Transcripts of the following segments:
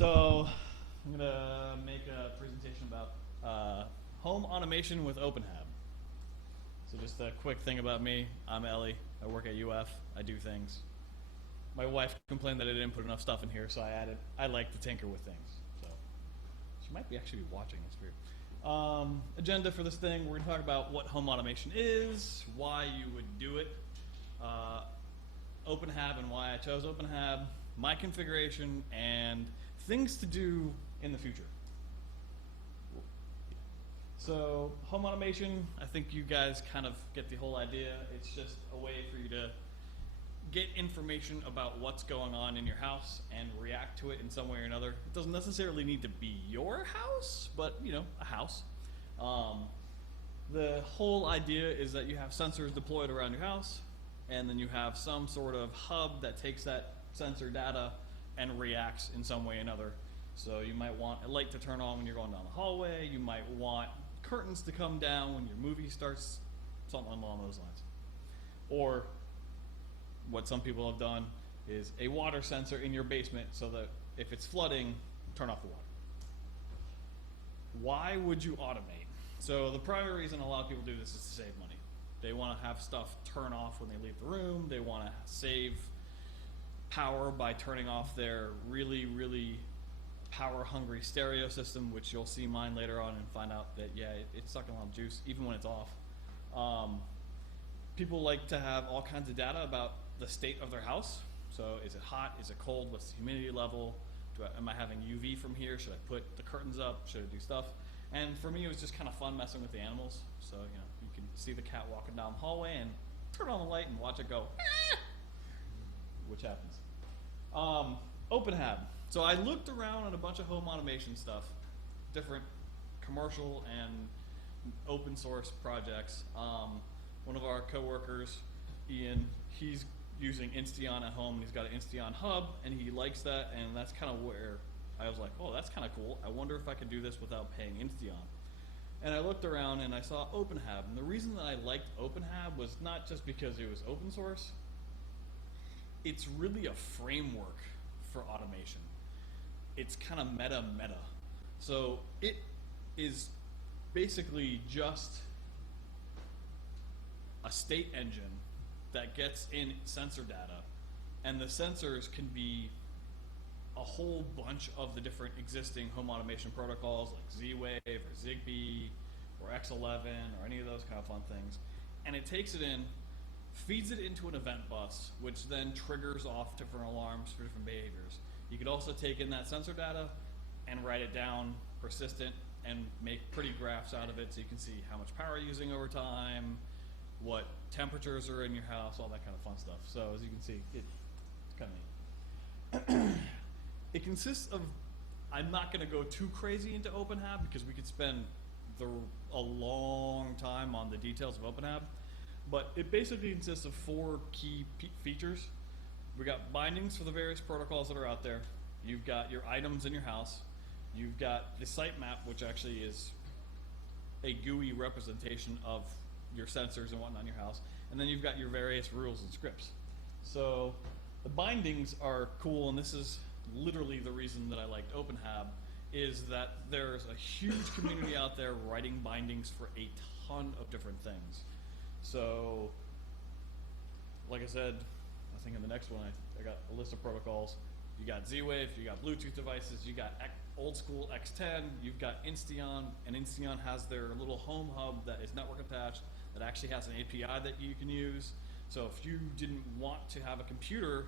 So I'm going to make a presentation about home automation with OpenHAB. So just a quick thing about me. I'm Eli. I work at UF. I do things. My wife complained that I didn't put enough stuff in here, so I like to tinker with things. So she might actually be watching. That's weird. Agenda for this thing, we're going to talk about what home automation is, why you would do it, OpenHAB and why I chose OpenHAB, my configuration, and things to do in the future. So home automation, I think you guys kind of get the whole idea. It's just a way for you to get information about what's going on in your house and react to it in some way or another. It doesn't necessarily need to be your house, but a house. The whole idea is that you have sensors deployed around your house, and then you have some sort of hub that takes that sensor data and reacts in some way or another. So you might want a light to turn on when you're going down the hallway. You might want curtains to come down when your movie starts, something along those lines. Or what some people have done is a water sensor in your basement so that if it's flooding, turn off the water. Why would you automate? So the primary reason a lot of people do this is to save money. They want to have stuff turn off when they leave the room. They want to save power by turning off their really, really power-hungry stereo system, which you'll see mine later on and find out that, yeah, it's sucking a lot of juice, even when it's off. People like to have all kinds of data about the state of their house. So is it hot? Is it cold? What's the humidity level? Am I having UV from here? Should I put the curtains up? Should I do stuff? And for me, it was just kind of fun messing with the animals. So, you can see the cat walking down the hallway and turn on the light and watch it go, which happens. OpenHAB. So I looked around at a bunch of home automation stuff, different commercial and open source projects. One of our coworkers, Ian, he's using Insteon at home, and he's got an Insteon hub, and he likes that, and that's kind of where I was like, oh, that's kind of cool. I wonder if I could do this without paying Insteon. And I looked around and I saw OpenHAB, and the reason that I liked OpenHAB was not just because it was open source. It's really a framework for automation. It's kind of meta. So it is basically just a state engine that gets in sensor data, and the sensors can be a whole bunch of the different existing home automation protocols like Z-Wave or Zigbee or X11 or any of those kind of fun things. And it takes it in, feeds it into an event bus, which then triggers off different alarms for different behaviors. You could also take in that sensor data and write it down persistent and make pretty graphs out of it so you can see how much power you're using over time, what temperatures are in your house, all that kind of fun stuff. So as you can see, it's kind of neat. It consists of, I'm not going to go too crazy into OpenHAB because we could spend a long time on the details of OpenHAB, but it basically consists of 4 key features. We got bindings for the various protocols that are out there. You've got your items in your house. You've got the sitemap, which actually is a GUI representation of your sensors and whatnot in your house. And then you've got your various rules and scripts. So the bindings are cool, and this is literally the reason that I liked OpenHAB, is that there's a huge community out there writing bindings for a ton of different things. So, like I said, I think in the next one I got a list of protocols. You got Z-Wave, you got Bluetooth devices, you got old school X10, you've got Insteon, and Insteon has their little home hub that is network attached that actually has an API that you can use. So if you didn't want to have a computer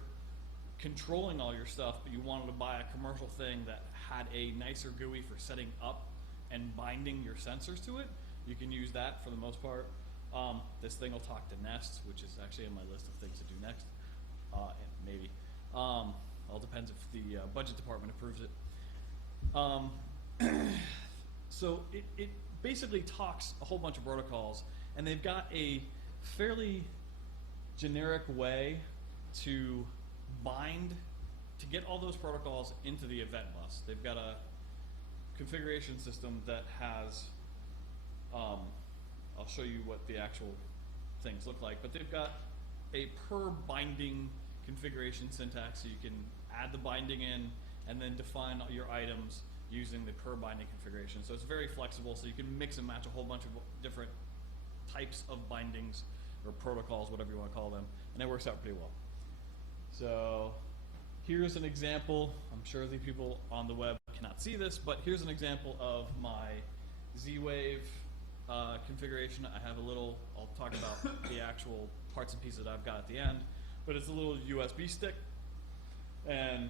controlling all your stuff, but you wanted to buy a commercial thing that had a nicer GUI for setting up and binding your sensors to it, you can use that for the most part. This thing will talk to Nest, which is actually on my list of things to do next. Maybe. All depends if the budget department approves it. So it basically talks a whole bunch of protocols, and they've got a fairly generic way to bind, to get all those protocols into the event bus. They've got a configuration system that has, I'll show you what the actual things look like, but they've got a per binding configuration syntax, so you can add the binding in, and then define your items using the per binding configuration. So it's very flexible, so you can mix and match a whole bunch of different types of bindings or protocols, whatever you want to call them, and it works out pretty well. So here's an example. I'm sure the people on the web cannot see this, but here's an example of my Z-Wave configuration. I have a little, I'll talk about the actual parts and pieces that I've got at the end, but it's a little USB stick, and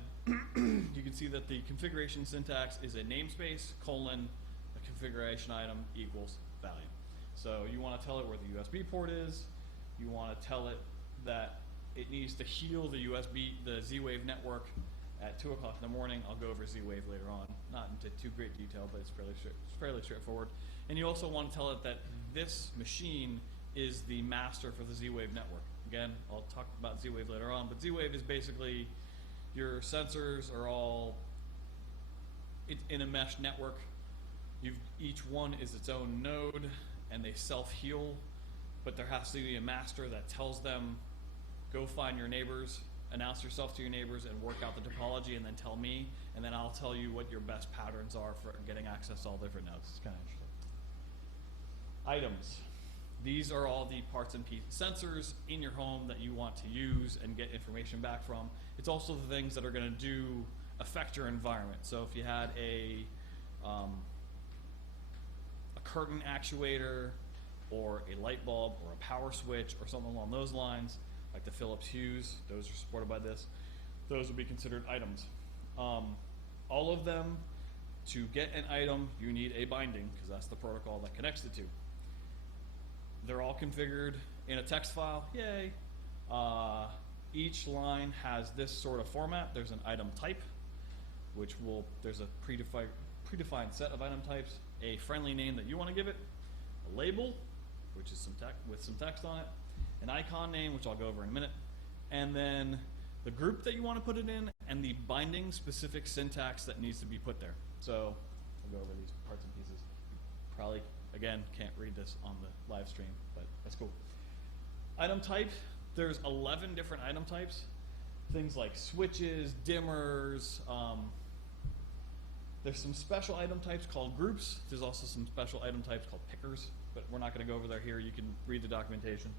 you can see that the configuration syntax is a namespace, colon, a configuration item equals value. So you want to tell it where the USB port is, you want to tell it that it needs to heal the Z-Wave network at 2 o'clock in the morning. I'll go over Z-Wave later on, not into too great detail, but it's fairly straightforward. And you also want to tell it that this machine is the master for the Z-Wave network. Again, I'll talk about Z-Wave later on, but Z-Wave is basically your sensors are all in a mesh network. Each one is its own node, and they self-heal, but there has to be a master that tells them, go find your neighbors, announce yourself to your neighbors, and work out the topology, and then tell me, and then I'll tell you what your best patterns are for getting access to all different nodes. It's kind of interesting. Items. These are all the parts and pieces, sensors in your home that you want to use and get information back from. It's also the things that are going to affect your environment. So if you had a curtain actuator, or a light bulb, or a power switch, or something along those lines, like the Philips Hues, those are supported by this. Those would be considered items. All of them, to get an item, you need a binding, because that's the protocol that connects the two. They're all configured in a text file, yay. Each line has this sort of format. There's an item type, which there's a predefined set of item types, a friendly name that you want to give it, a label, which is with some text on it, an icon name, which I'll go over in a minute, and then the group that you want to put it in, and the binding specific syntax that needs to be put there. So I'll go over these parts and pieces. Probably, again, can't read this on the live stream, but that's cool. Item type, there's 11 different item types. Things like switches, dimmers, there's some special item types called groups. There's also some special item types called pickers, but we're not going to go over there here. You can read the documentation.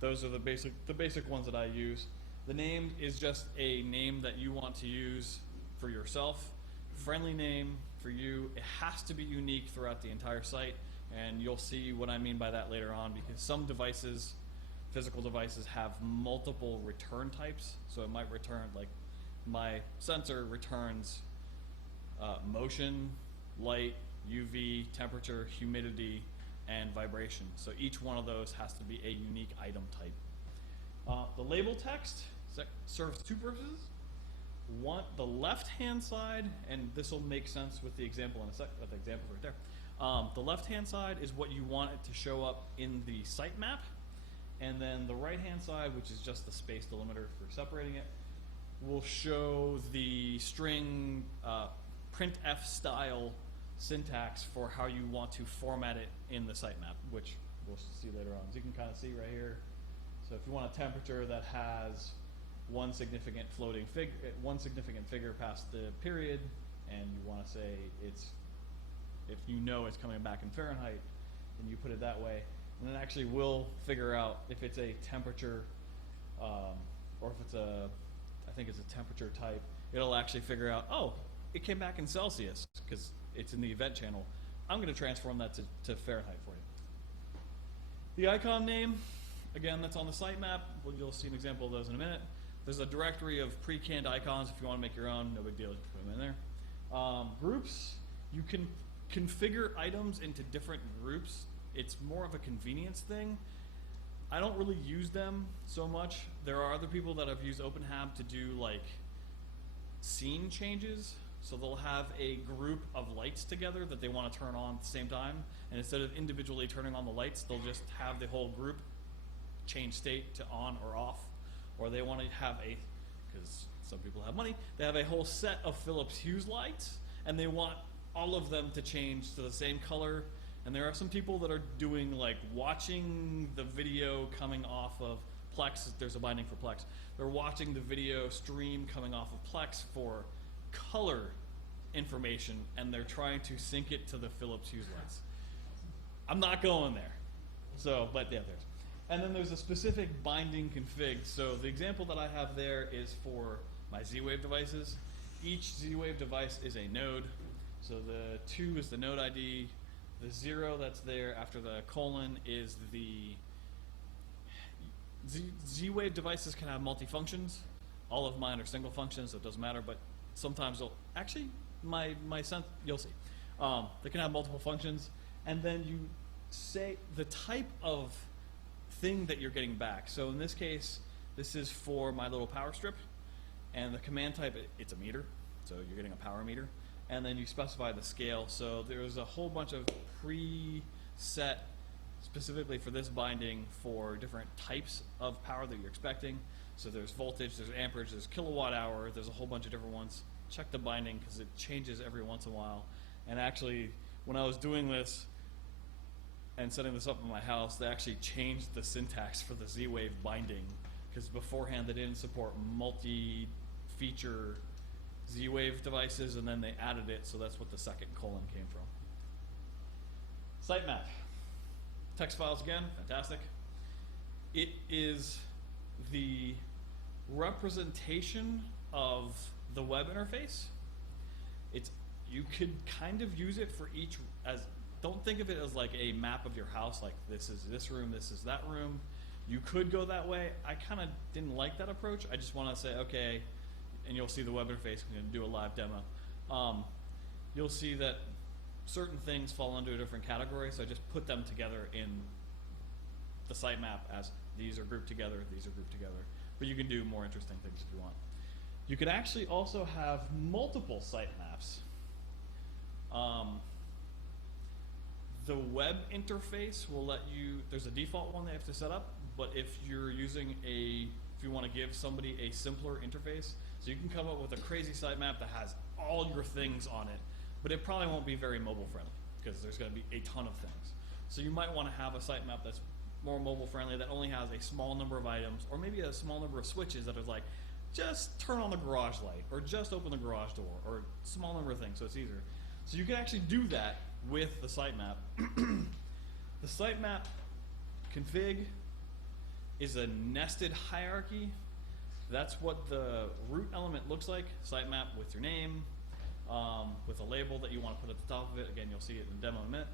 Those are the basic ones that I use. The name is just a name that you want to use for yourself. Friendly name for you. It has to be unique throughout the entire site, and you'll see what I mean by that later on, because some devices, physical devices, have multiple return types. So it might return, like my sensor returns motion, light, UV, temperature, humidity, and vibration. So each one of those has to be a unique item type. The label text serves two purposes. One, the left-hand side, and this will make sense with the example in a sec. The example right there. The left-hand side is what you want it to show up in the sitemap, and then the right-hand side, which is just the space delimiter for separating it, will show the string printf style syntax for how you want to format it in the sitemap, which we'll see later on. So you can kind of see right here. So if you want a temperature that has one significant figure past the period, and you want to say if you know it's coming back in Fahrenheit, then you put it that way, and it actually will figure out if it's a temperature, or if it's I think it's a temperature type. It'll actually figure out, oh, it came back in Celsius because it's in the event channel. I'm going to transform that to Fahrenheit for you. The icon name, again, that's on the sitemap. You'll see an example of those in a minute. There's a directory of pre-canned icons. If you want to make your own, no big deal, just put them in there. Groups, you can configure items into different groups. It's more of a convenience thing. I don't really use them so much. There are other people that have used OpenHAB to do like scene changes. So they'll have a group of lights together that they want to turn on at the same time, and instead of individually turning on the lights, they'll just have the whole group change state to on or off. Or they want to have because some people have money, they have a whole set of Philips Hues lights, and they want all of them to change to the same color. And there are some people that are doing like watching the video coming off of Plex. There's a binding for Plex. They're watching the video stream coming off of Plex for color information, and they're trying to sync it to the Philips Hue lights. I'm not going there. So, but yeah, there's. And then there's a specific binding config. So the example that I have there is for my Z-Wave devices. Each Z-Wave device is a node. So the 2 is the node ID. The 0 that's there after the colon is the Z-Wave devices can have multi-functions. All of mine are single functions, so it doesn't matter, but sometimes they'll, actually, you'll see. They can have multiple functions, and then you say the type of thing that you're getting back. So in this case, this is for my little power strip, and the command type, it's a meter, so you're getting a power meter, and then you specify the scale. So there's a whole bunch of preset specifically for this binding for different types of power that you're expecting. So there's voltage, there's amperage, there's kilowatt hour, there's a whole bunch of different ones. Check the binding because it changes every once in a while. And actually, when I was doing this and setting this up in my house, they actually changed the syntax for the Z-Wave binding because beforehand they didn't support multi-feature Z-Wave devices, and then they added it, so that's what the second colon came from. Sitemap. Text files again, fantastic. It is the representation of the web interface. You could kind of use it for each, don't think of it as like a map of your house, like this is this room, this is that room. You could go that way. I kind of didn't like that approach. I just want to say, okay, and you'll see the web interface. I'm going to do a live demo. You'll see that certain things fall into a different category, so I just put them together in the sitemap as these are grouped together, these are grouped together. But you can do more interesting things if you want. You could actually also have multiple sitemaps. The web interface will let you, there's a default one they have to set up, but if you're using if you want to give somebody a simpler interface, so you can come up with a crazy sitemap that has all your things on it, but it probably won't be very mobile friendly because there's going to be a ton of things. So you might want to have a sitemap that's more mobile friendly that only has a small number of items, or maybe a small number of switches that is like, just turn on the garage light, or just open the garage door, or a small number of things, so it's easier. So you can actually do that with the sitemap. The sitemap config is a nested hierarchy. That's what the root element looks like. Sitemap with your name, with a label that you want to put at the top of it. Again, you'll see it in the demo in a minute.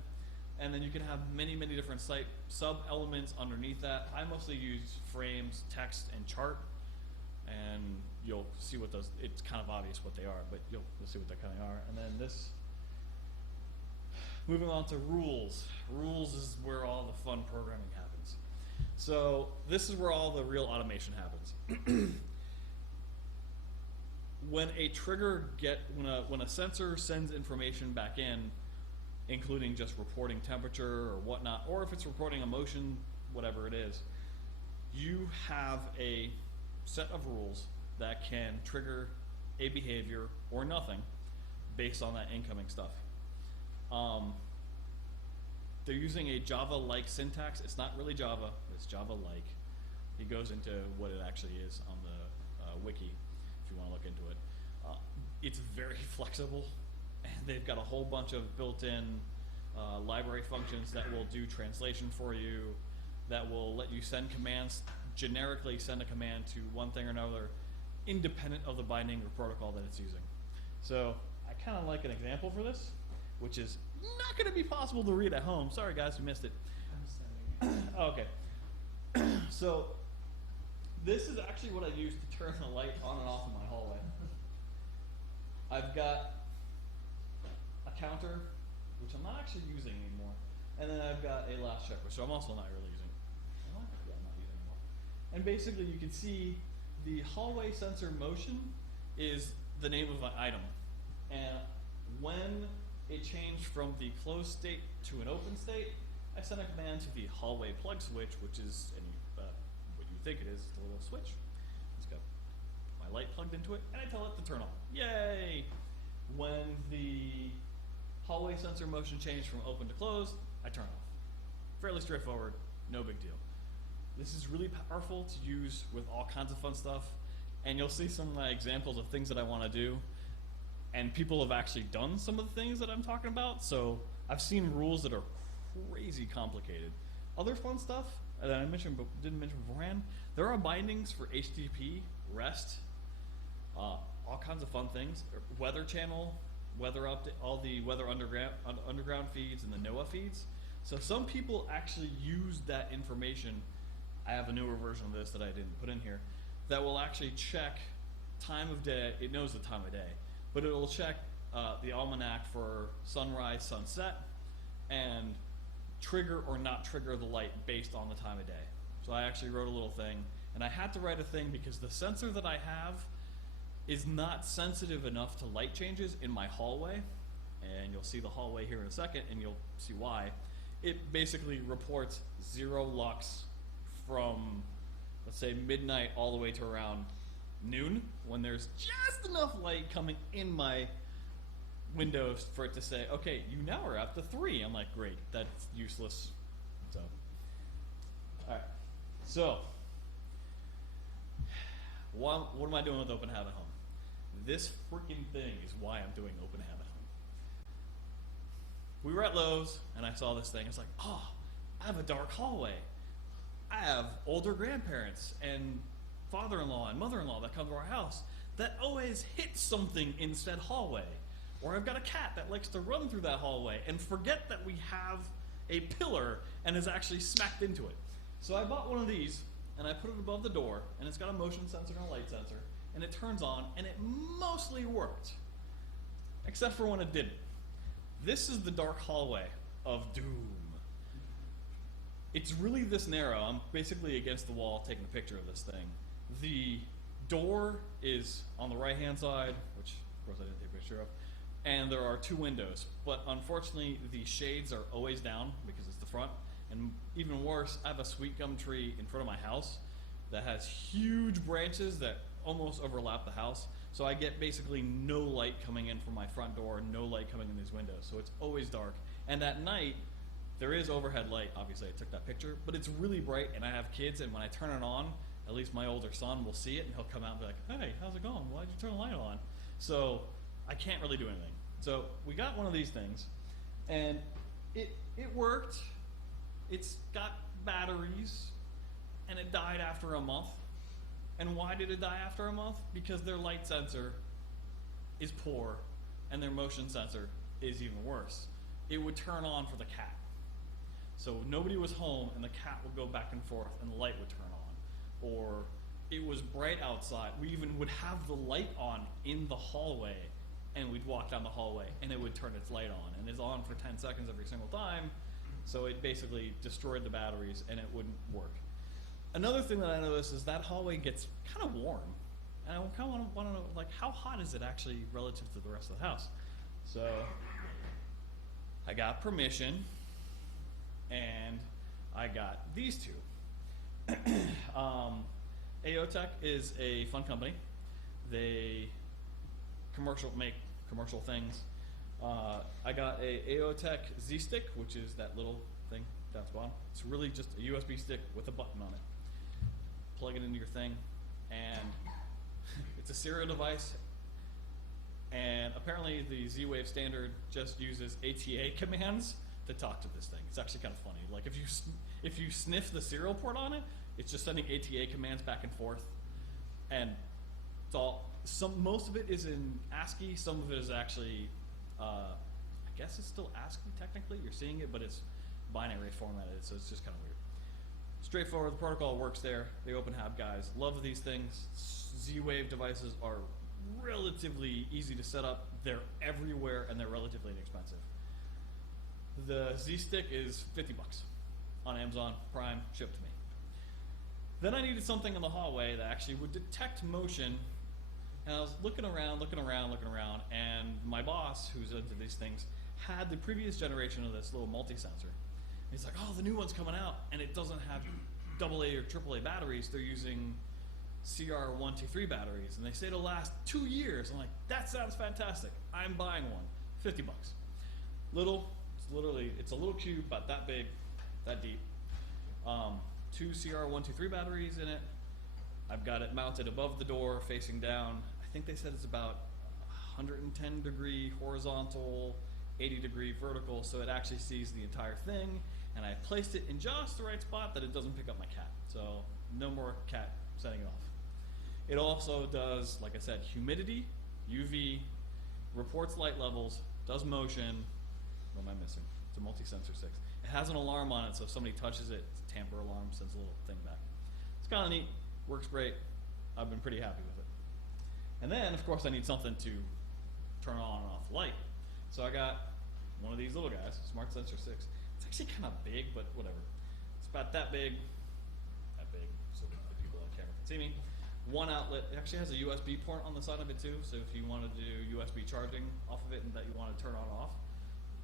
And then you can have many, many different site sub-elements underneath that. I mostly use frames, text, and chart. And you'll see what those, it's kind of obvious what they are, but you'll see what they kind of are. And then this, moving on to rules. Rules is where all the fun programming happens. So this is where all the real automation happens. When a trigger when a sensor sends information back in, including just reporting temperature or whatnot, or if it's reporting a motion, whatever it is, you have a set of rules that can trigger a behavior or nothing based on that incoming stuff. They're using a Java-like syntax. It's not really Java, it's Java-like. It goes into what it actually is on the wiki, if you want to look into it. It's very flexible, and they've got a whole bunch of built-in library functions that will do translation for you, that will let you send commands, generically send a command to one thing or another, independent of the binding or protocol that it's using. So I kind of like an example for this, which is not going to be possible to read at home. Sorry guys, we missed it. Okay. So this is actually what I use to turn the light on and off in my hallway. I've got a counter, which I'm not actually using anymore, and then I've got a last check, which I'm also not really using. Yeah, I'm not using anymore. And basically you can see the hallway sensor motion is the name of an item. And when it changed from the closed state to an open state, I sent a command to the hallway plug switch, which is what you think it is, the little switch. It's got my light plugged into it, and I tell it to turn on. Yay! When the hallway sensor motion changed from open to closed, I turn off. Fairly straightforward, no big deal. This is really powerful to use with all kinds of fun stuff, and you'll see some of my examples of things that I want to do. and people have actually done some of the things that I'm talking about. So I've seen rules that are crazy complicated. Other fun stuff that I mentioned but didn't mention beforehand, there are bindings for HTTP, REST, all kinds of fun things. Weather channel, weather update, all the weather underground feeds and the NOAA feeds. So some people actually use that information. I have a newer version of this that I didn't put in here that will actually check time of day. It knows the time of day, but it'll check the almanac for sunrise, sunset, and trigger or not trigger the light based on the time of day. So I actually wrote a little thing, and I had to write a thing because the sensor that I have is not sensitive enough to light changes in my hallway, and you'll see the hallway here in a second, and you'll see why. It basically reports 0 lux from, let's say, midnight all the way to around noon, when there's just enough light coming in my windows for it to say, okay, you now are at the 3. I'm like, great, that's useless. So, all right. So, what am I doing with OpenHAB at home? This freaking thing is why I'm doing OpenHAB at home. We were at Lowe's, and I saw this thing. It's like, oh, I have a dark hallway. I have older grandparents and father-in-law and mother-in-law that come to our house that always hit something in said hallway. Or I've got a cat that likes to run through that hallway and forget that we have a pillar and is actually smacked into it. So I bought one of these, and I put it above the door, and it's got a motion sensor and a light sensor, and it turns on, and it mostly worked, except for when it didn't. This is the dark hallway of doom. It's really this narrow. I'm basically against the wall taking a picture of this thing. The door is on the right-hand side, which of course I didn't take a picture of, and there are 2 windows. But unfortunately, the shades are always down because it's the front. And even worse, I have a sweet gum tree in front of my house that has huge branches that almost overlap the house. So I get basically no light coming in from my front door, no light coming in these windows. So it's always dark. And at night, there is overhead light. Obviously, I took that picture, but it's really bright, and I have kids, and when I turn it on, at least my older son will see it, and he'll come out and be like, hey, how's it going? Why'd you turn the light on? So I can't really do anything. So we got one of these things, and it worked. It's got batteries, and it died after a month. And why did it die after a month? Because their light sensor is poor, and their motion sensor is even worse. It would turn on for the cat. So nobody was home, and the cat would go back and forth, and the light would turn on. Or it was bright outside. We even would have the light on in the hallway, and we'd walk down the hallway, and it would turn its light on. And it's on for 10 seconds every single time, so it basically destroyed the batteries, and it wouldn't work. Another thing that I noticed is that hallway gets kind of warm. And I kind of want to know, like, how hot is it actually relative to the rest of the house? So I got permission, and I got these 2. AOTech is a fun company. They make commercial things. I got a AOTech zstick, which is that little thing down the bottom. It's really just a USB stick with a button on it. Plug it into your thing, and it's a serial device. And apparently the Z-Wave standard just uses ATA commands to talk to this thing. It's actually kind of funny. Like if you sniff the serial port on it, it's just sending ATA commands back and forth, and it's all. Most of it is in ASCII. Some of it is actually, I guess it's still ASCII technically. You're seeing it, but it's binary formatted, so it's just kind of weird. Straightforward. The protocol works there. The OpenHAB guys love these things. Z-Wave devices are relatively easy to set up. They're everywhere, and they're relatively inexpensive. The Z-Stick is $50 on Amazon Prime, shipped to me. Then I needed something in the hallway that actually would detect motion. And I was looking around, and my boss, who's into these things, had the previous generation of this little multi-sensor. And he's like, oh, the new one's coming out, and it doesn't have AA or AAA batteries. They're using CR123 batteries, and they say it'll last 2 years. I'm like, that sounds fantastic. I'm buying one. $50. It's a little cube, about that big, that deep. 2 CR123 batteries in it. I've got it mounted above the door, facing down. I think they said it's about 110 degree horizontal, 80 degree vertical, so it actually sees the entire thing. And I placed it in just the right spot that it doesn't pick up my cat. So no more cat setting it off. It also does, like I said, humidity, UV, reports light levels, does motion. What am I missing? It's a multi-sensor 6. It has an alarm on it, so if somebody touches it, it's a tamper alarm, sends a little thing back. It's kind of neat, works great. I've been pretty happy with it. And then, of course, I need something to turn on and off the light. So I got one of these little guys, Smart Sensor 6. It's actually kind of big, but whatever. It's about that big, so the people on camera can see me. One outlet, it actually has a USB port on the side of it too, so if you want to do USB charging off of it and that you want to turn on and off,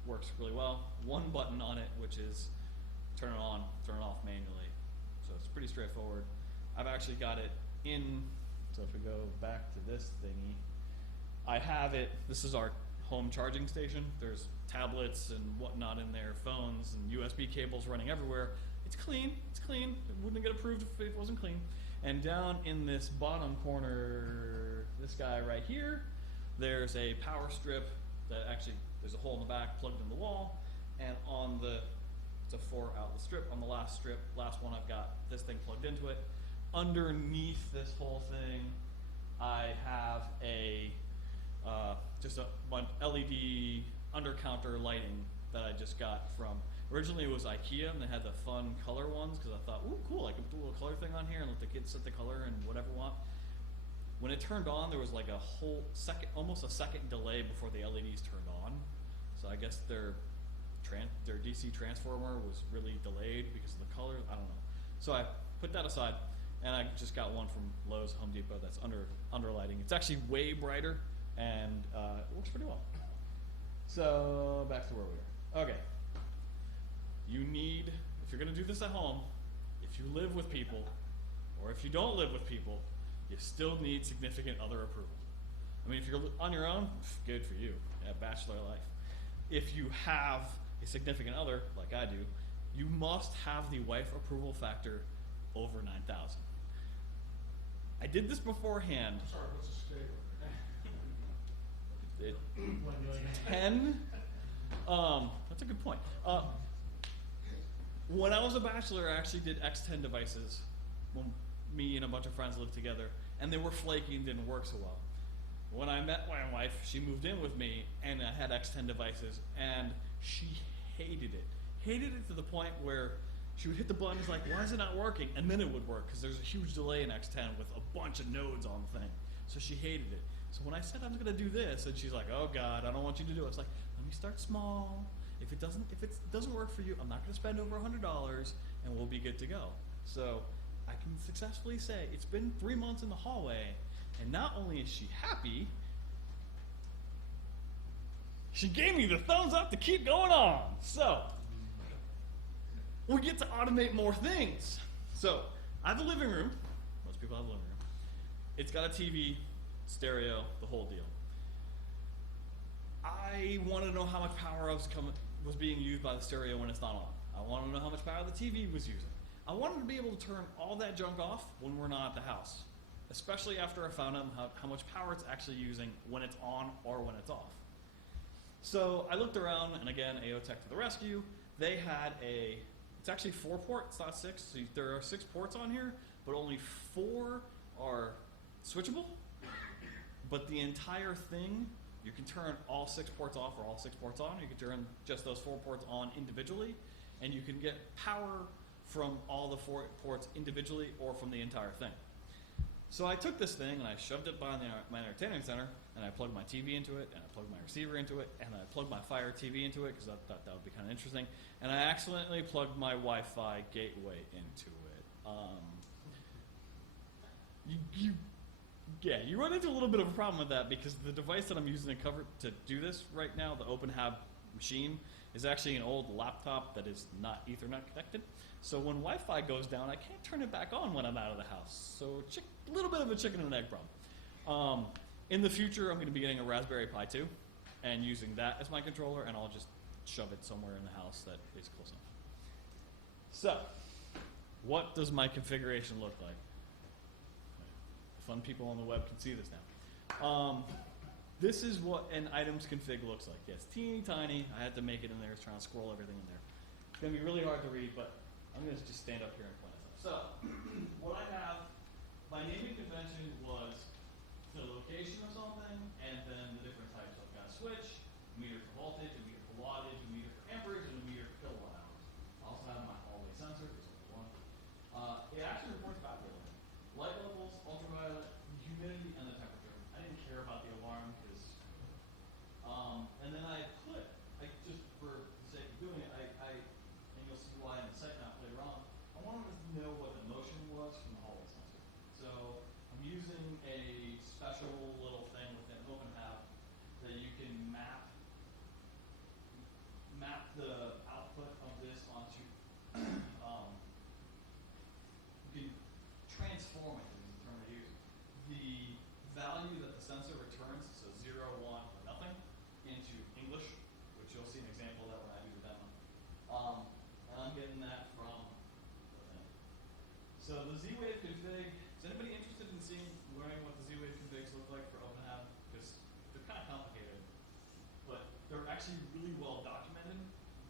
works really well. One button on it, which is turn it on, turn it off manually. So it's pretty straightforward. I've actually got it in, so if we go back to this thingy, I have it, this is our home charging station. There's tablets and whatnot in there, phones and USB cables running everywhere. It's clean, it's clean. It wouldn't get approved if it wasn't clean. And down in this bottom corner, this guy right here, there's a power strip that actually, there's a hole in the back plugged in the wall, and on the, it's a 4 outlet strip. On the last strip, last one, I've got this thing plugged into it. Underneath this whole thing, I have a, just a bunch LED under-counter lighting that I just got from, originally it was IKEA, and they had the fun color ones, because I thought, ooh, cool, I can do a little color thing on here and let the kids set the color and whatever want. When it turned on, there was like a whole second, almost a second delay before the LEDs turned on. So I guess their DC transformer was really delayed because of the color, I don't know. So I put that aside, and I just got one from Lowe's, Home Depot that's under lighting. It's actually way brighter, and it works pretty well. So back to where we are. Okay. You need, if you're going to do this at home, if you live with people, or if you don't live with people, you still need significant other approval. I mean, if you're on your own, good for you. Yeah, bachelor life. If you have a significant other, like I do, you must have the wife approval factor over 9,000. I did this beforehand. Sorry, what's the state? 10. That's a good point. When I was a bachelor, I actually did X10 devices when me and a bunch of friends lived together, and they were flaky and didn't work so well. When I met my wife, she moved in with me, and I had X10 devices, and she hated it. Hated it to the point where she would hit the buttons like, why is it not working? And then it would work, because there's a huge delay in X10 with a bunch of nodes on the thing. So she hated it. So when I said I was going to do this, and she's like, oh God, I don't want you to do it. It's like, let me start small. If it doesn't work for you, I'm not going to spend over $100, and we'll be good to go. So I can successfully say it's been 3 months in the hallway, and not only is she happy, she gave me the thumbs up to keep going on. So we get to automate more things. So I have a living room. Most people have a living room. It's got a TV, stereo, the whole deal. I want to know how much power was being used by the stereo when it's not on. I want to know how much power the TV was using. I wanted to be able to turn all that junk off when we're not at the house, especially after I found out how much power it's actually using when it's on or when it's off. So I looked around, and again, AO Tech to the rescue. They had it's actually 4 port, it's not 6. So there are 6 ports on here, but only 4 are switchable. But the entire thing, you can turn all 6 ports off or all 6 ports on. You can turn just those 4 ports on individually, and you can get power from all the 4 ports individually or from the entire thing. So I took this thing and I shoved it behind my entertainment center, and I plugged my TV into it, and I plugged my receiver into it, and I plugged my Fire TV into it because I thought that would be kind of interesting, and I accidentally plugged my Wi-Fi gateway into it. You run into a little bit of a problem with that because the device that I'm using to do this right now, the OpenHAB machine, is actually an old laptop that is not Ethernet connected. So when Wi-Fi goes down, I can't turn it back on when I'm out of the house. So a little bit of a chicken and egg problem. In the future, I'm going to be getting a Raspberry Pi 2 and using that as my controller, and I'll just shove it somewhere in the house that is close enough. So, what does my configuration look like? Fun people on the web can see this now. this is what an items config looks like. Yeah, it's teeny tiny. I had to make it in there. It's trying to scroll everything in there. It's going to be really hard to read, but I'm going to just stand up here and point this up. So what I have, my naming convention was the location of something, and then the different types. So I've got a switch, a meter for voltage, a meter for wattage, a meter for amperage, and a meter for kilowatt hours. I also have my hallway sensor, there's only one. It actually reports back to light levels, ultraviolet, humidity, and the temperature. I didn't care about the alarm because, and then I put, just for the sake of doing it, and you'll see why in the sitemap later on, I wanted to know what the motion was from the hallway sensor. So I'm using a special little thing within OpenHAB that you can map the output of this onto, you can transform it, is the term I use, the value that the sensor returns, so 0, 1, or nothing, into English, which you'll see an example of that when I do the demo. And I'm getting that from the thing. So the Z-Wave config, is anybody interested in learning what the Z-Wave configs look like for OpenHAB? Because they're kind of complicated, but they're actually really well documented.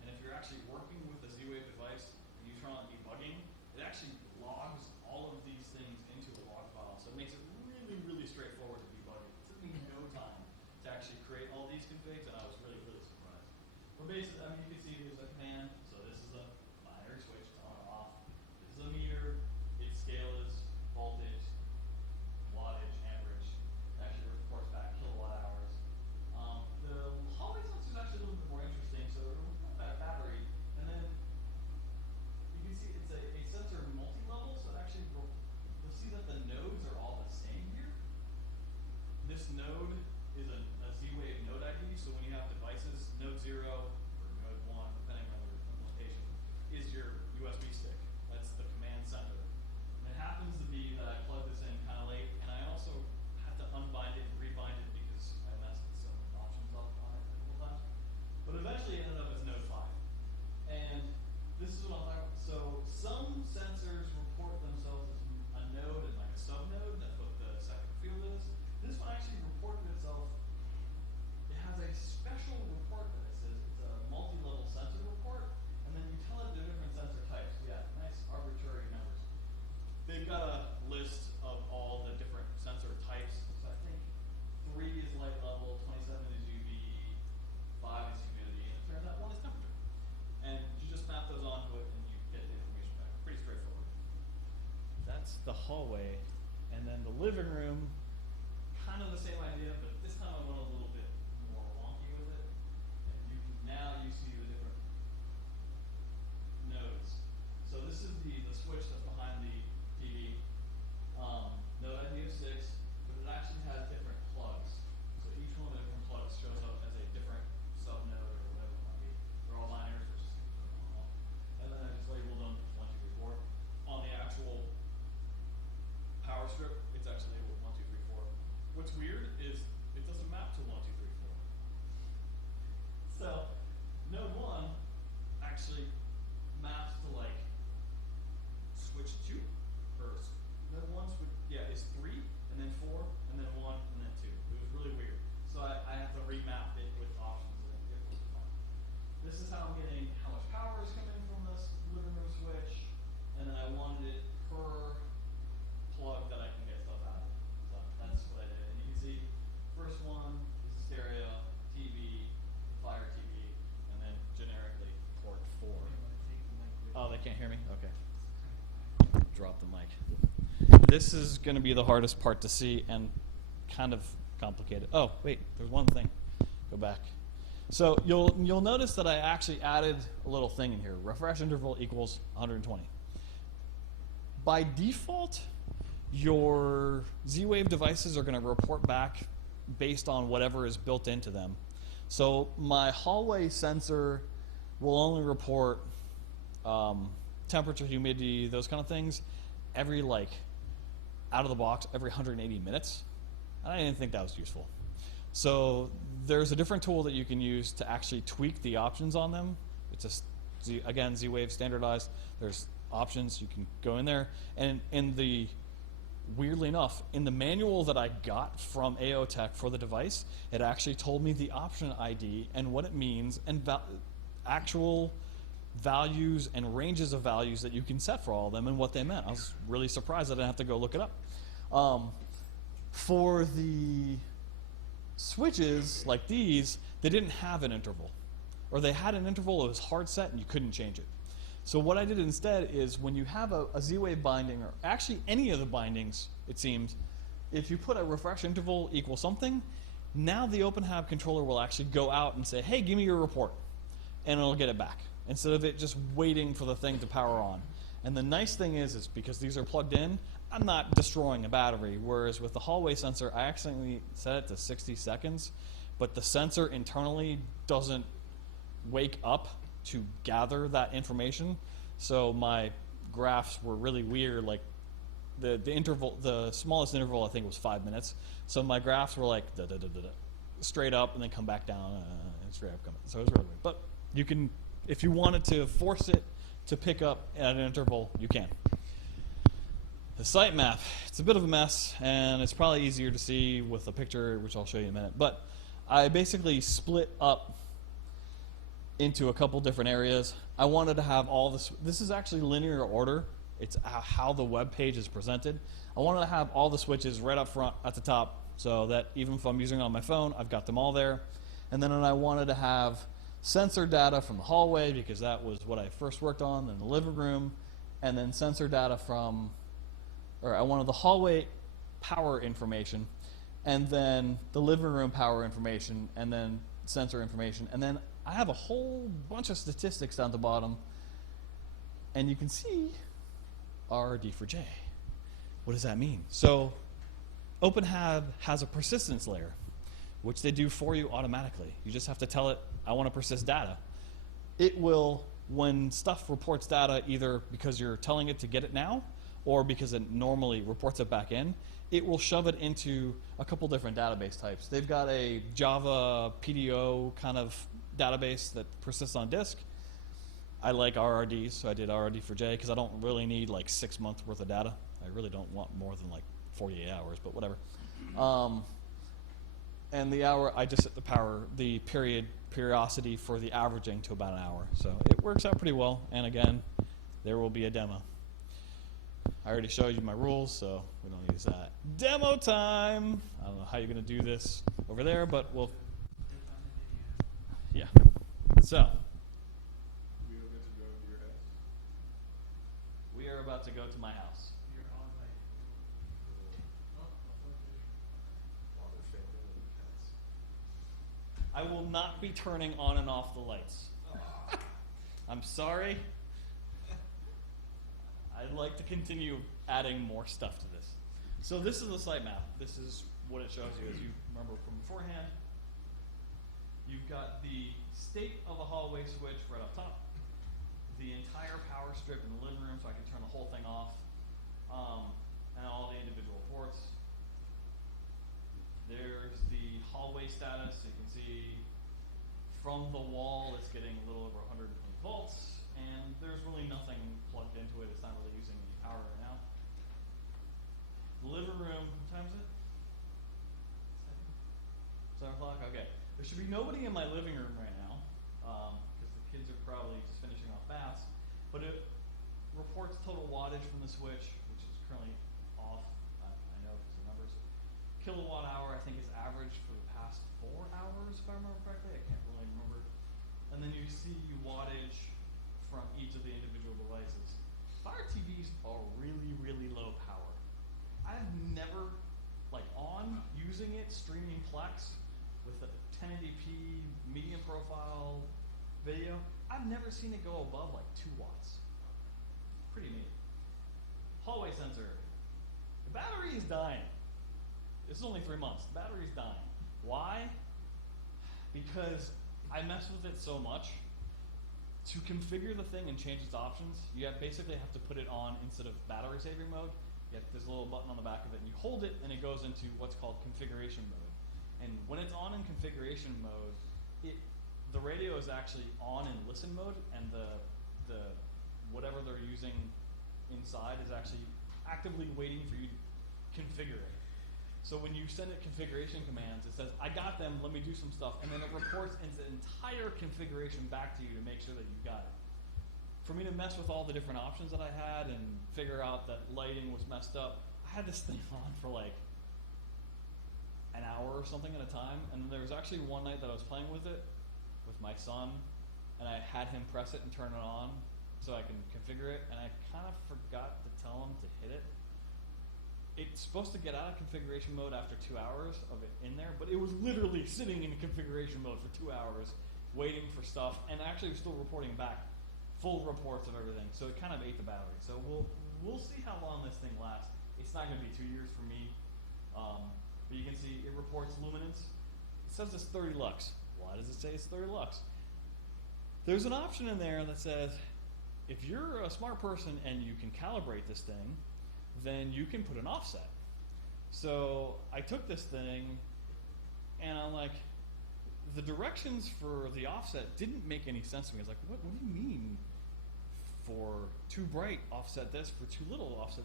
And if you're actually working with a Z-Wave device and you turn on debugging, it actually logs all of these things into a log file. So it makes it really, really straightforward to debug it. It took me no time to actually create all these configs, and I was really, really surprised. But basically, I mean, you can see there's a command. So this is a binary switch to on or off. This is a meter. Its scale is voltage, wattage, amperage. It actually reports back kilowatt hours. The hallway sensor is actually a little bit more interesting. So it reports back battery, and then you can see it's a sensor multi-level. So it actually you'll see that the nodes are all the same here. This node is a Z-Wave node ID. So when you have devices, node 0 or node 1, depending on your implementation, is your USB stick. That's the command center. And it happens to be that I plugged this in kind of late, and I also had to unbind it and rebind it because I messed some options up on it a couple times. But eventually it ended up as node 5. And this is what I'm talking about. So some sensors report themselves as a node and like a subnode. That's what the second field is. This one actually reported itself. It has a special report that it says it's a multi-level sensor report, and then you tell it the different sensor types. Yeah, nice arbitrary numbers. They've got a list of all the different sensor types. So I think 3 is light level, 27 is UV, 5 is humidity, and it turns out 1 is temperature. And you just map those onto it, and you get the information back. Pretty straightforward. That's the hallway, and then the living room. Kind of the same idea, but this time I went a little bit more wonky with it. And now you see the different nodes. So this is the switch that's behind the TV. Node ID of 6, but it actually has different plugs. So each one of the different plugs shows up as a different subnode or whatever it might be. They're all binaries, which is normal. And then I just labeled them 1, 2, 3, 4. On the actual power strip, it's actually labeled 1, 2, 3, 4. What's weird is it doesn't map to 1, 2, 3, 4. So node 1 actually maps to like switch 2 first. Node 1 is 3, and then 4, and then 1, and then 2. It was really weird. So I have to remap it with options, and it was fun. This is how I'm getting how much power is coming from this living room switch, and then I wanted it per plug that I can get stuff out of. So that's what I did. And you can see, first one is the stereo, TV, Fire TV, and then generically port 4. Oh, they can't hear me? Okay. Drop the mic. This is going to be the hardest part to see and kind of complicated. Oh, wait, there's one thing. Go back. So you'll notice that I actually added a little thing in here. Refresh interval equals 120. By default, your Z-Wave devices are going to report back based on whatever is built into them. So my hallway sensor will only report temperature, humidity, those kind of things every out of the box every 180 minutes. And I didn't think that was useful. So there's a different tool that you can use to actually tweak the options on them. It's again, Z-Wave standardized. There's options. You can go in there. And in the weirdly enough, in the manual that I got from AO Tech for the device, it actually told me the option ID and what it means and actual values and ranges of values that you can set for all of them and what they meant. I was really surprised I didn't have to go look it up. For the switches like these, they didn't have an interval. Or they had an interval, it was hard set and you couldn't change it. So what I did instead is when you have a Z-Wave binding, or actually any of the bindings, it seems, if you put a refresh interval equal something, now the OpenHAB controller will actually go out and say, hey, give me your report, and it'll get it back, instead of it just waiting for the thing to power on. And the nice thing is because these are plugged in, I'm not destroying a battery, whereas with the hallway sensor, I accidentally set it to 60 seconds, but the sensor internally doesn't wake up to gather that information. So my graphs were really weird, like the interval, the smallest interval I think was 5 minutes. So my graphs were like straight up and then come back down and straight up come. So it was really weird. But you can, if you wanted to force it to pick up at an interval, you can. The sitemap, it's a bit of a mess, and it's probably easier to see with a picture, which I'll show you in a minute. But I basically split up into a couple different areas. I wanted to have all this. This is actually linear order. It's how the web page is presented. I wanted to have all the switches right up front at the top, so that even if I'm using it on my phone, I've got them all there. And then I wanted to have sensor data from the hallway, because that was what I first worked on, then the living room, and then sensor data from, or I wanted the hallway power information, and then the living room power information, and then sensor information, and then I have a whole bunch of statistics down the bottom, and you can see RRD for J. What does that mean? So OpenHAB has a persistence layer, which they do for you automatically. You just have to tell it, I want to persist data. It will, when stuff reports data, either because you're telling it to get it now, or because it normally reports it back in, it will shove it into a couple different database types. They've got a Java PDO kind of database that persists on disk. I like RRDs, so I did RRD for J, because I don't really need like 6 months worth of data. I really don't want more than like 48 hours, but whatever. And the hour, I just set the periodicity for the averaging to about an hour. So it works out pretty well, and again, there will be a demo. I already showed you my rules, so we don't use that. Demo time! I don't know how you're going to do this over there, but we'll... Yeah. So. We are about to go to my house. I will not be turning on and off the lights. I'm sorry. I'd like to continue adding more stuff to this. So this is the sitemap. This is what it shows you, as you remember from beforehand. You've got the state of a hallway switch right up top, the entire power strip in the living room, so I can turn the whole thing off, and all the individual ports. There's the hallway status. You can see from the wall it's getting a little over 120 volts, and there's really nothing plugged into it. It's not really using any power right now. The living room, what time is it? 7 o'clock? Okay. There should be nobody in my living room right now, because the kids are probably just finishing off baths. But it reports total wattage from the switch, which is currently off. I know because the numbers. Kilowatt hour, I think, is average for the past 4 hours, if I remember correctly. I can't really remember. And then you see wattage from each of the individual devices. Fire TVs are really, really low power. I've never, like, on using it, streaming Plex with a 1080p medium profile video, I've never seen it go above like 2 watts. Pretty neat. Hallway sensor. The battery is dying. This is only 3 months. The battery is dying. Why? Because I mess with it so much. To configure the thing and change its options, you basically have to put it on instead of battery saving mode. There's a little button on the back of it, and you hold it, and it goes into what's called configuration mode. And when it's on in configuration mode, the radio is actually on in listen mode, and the whatever they're using inside is actually actively waiting for you configure it. So when you send it configuration commands, it says, I got them, let me do some stuff, and then it reports its entire configuration back to you to make sure that you got it. For me to mess with all the different options that I had and figure out that lighting was messed up, I had this thing on for like an hour or something at a time, and there was actually one night that I was playing with it with my son, and I had him press it and turn it on so I can configure it, and I kind of forgot to tell him to hit it. It's supposed to get out of configuration mode after 2 hours of it in there, but it was literally sitting in configuration mode for 2 hours, waiting for stuff, and actually was still reporting back full reports of everything. So it kind of ate the battery. So we'll see how long this thing lasts. It's not going to be 2 years for me, but you can see it reports luminance. It says it's 30 lux. Why does it say it's 30 lux? There's an option in there that says if you're a smart person and you can calibrate this thing, then you can put an offset. So I took this thing and I'm like, the directions for the offset didn't make any sense to me. I was like, what do you mean for too bright offset this, for too little offset?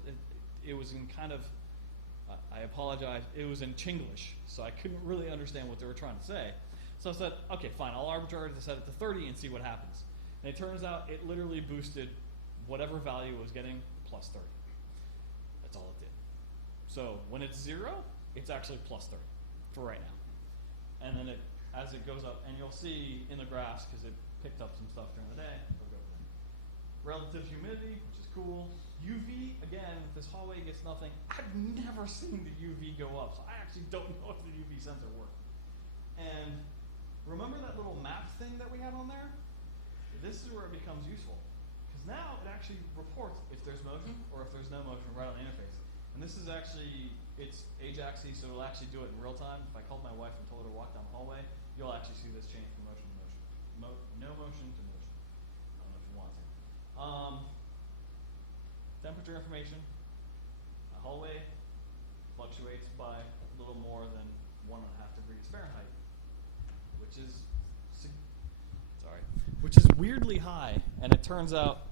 It was in kind of, I apologize, it was in Chinglish, so I couldn't really understand what they were trying to say. So I said, okay, fine, I'll arbitrarily set it to 30 and see what happens. And it turns out it literally boosted whatever value it was getting plus 30. That's all it did. So when it's 0, it's actually plus 30 for right now. And then as it goes up, and you'll see in the graphs, because it picked up some stuff during the day, relative humidity, which is cool. UV, again, this hallway gets nothing. I've never seen the UV go up, so I actually don't know if the UV sensor works. And remember that little map thing that we had on there? This is where it becomes useful. Because now it actually reports if there's motion or if there's no motion right on the interface. And this is actually, it's Ajaxy, so it'll actually do it in real time. If I called my wife and told her to walk down the hallway, you'll actually see this change from motion to motion. No motion to motion. I don't know if you want to. Temperature information. A hallway fluctuates by a little more than 1.5 degrees Fahrenheit, which is weirdly high. And it turns out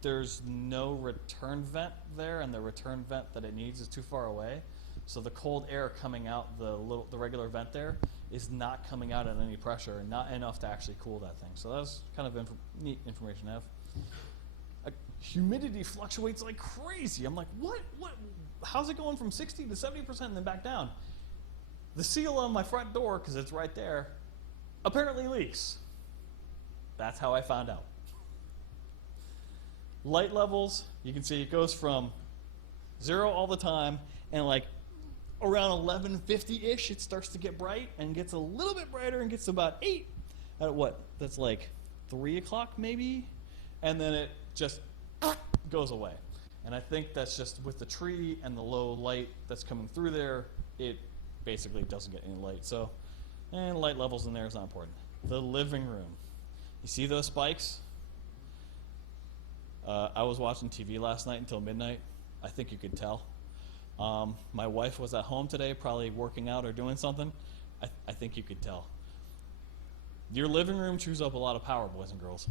there's no return vent there, and the return vent that it needs is too far away. So the cold air coming out the regular vent there is not coming out at any pressure, and not enough to actually cool that thing. So that's kind of neat information to have. Humidity fluctuates like crazy. I'm like, what? How's it going from 60 to 70% and then back down? The seal on my front door, because it's right there, apparently leaks. That's how I found out. Light levels, you can see it goes from 0 all the time, and like around 11:50-ish, it starts to get bright and gets a little bit brighter and gets to about 8 at what? That's like 3 o'clock maybe, and then it just goes away. And I think that's just with the tree and the low light that's coming through there, it basically doesn't get any light. So, and light levels in there is not important. The living room. You see those spikes? I was watching TV last night until midnight. I think you could tell. My wife was at home today, probably working out or doing something. I think you could tell. Your living room chews up a lot of power, boys and girls.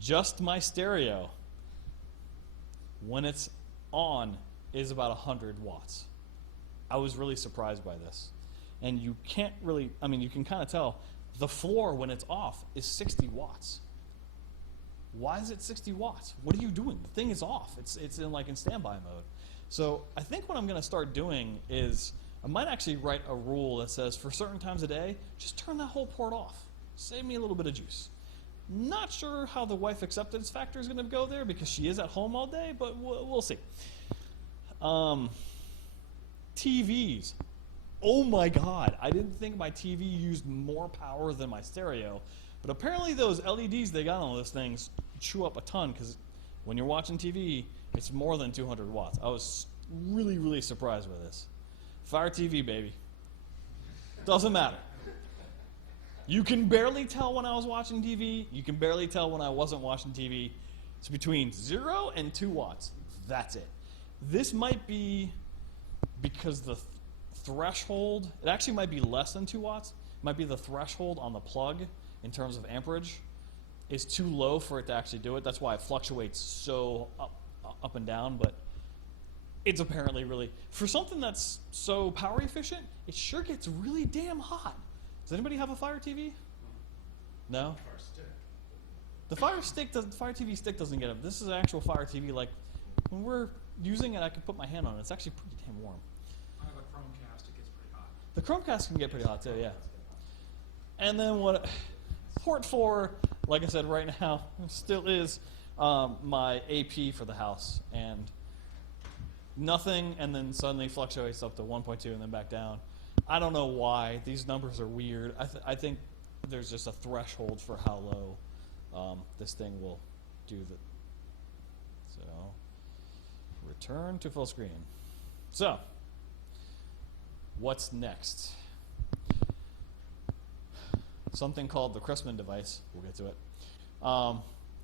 Just my stereo, when it's on, is about 100 watts. I was really surprised by this. And you can't really, you can kind of tell, the floor when it's off is 60 watts. Why is it 60 watts? What are you doing? The thing is off. It's in standby mode. So I think what I'm going to start doing is I might actually write a rule that says for certain times a day, just turn that whole port off. Save me a little bit of juice. Not sure how the wife acceptance factor is going to go there because she is at home all day, but we'll see. TVs. Oh my God, I didn't think my TV used more power than my stereo. But apparently those LEDs they got on those things chew up a ton because when you're watching TV, it's more than 200 watts. I was really, really surprised with this. Fire TV, baby. Doesn't matter. You can barely tell when I was watching TV. You can barely tell when I wasn't watching TV. It's between 0 and 2 watts. That's it. This might be because the threshold, it actually might be less than 2 watts. It might be the threshold on the plug in terms of amperage is too low for it to actually do it. That's why it fluctuates so up and down. But it's apparently really, for something that's so power efficient, it sure gets really damn hot. Does anybody have a Fire TV? No? Fire stick. The Fire TV stick doesn't get it. This is an actual Fire TV. Like, when we're using it, I can put my hand on it. It's actually pretty damn warm. I have a chromecast, it gets pretty hot. The Chromecast can get pretty hot too, yeah. And then what, port 4, like I said, right now, still is my AP for the house. And nothing, and then suddenly fluctuates up to 1.2 and then back down. I don't know why. These numbers are weird. I think there's just a threshold for how low this thing will do the. So, return to full screen. So, what's next? Something called the Chrisman device. We'll get to it.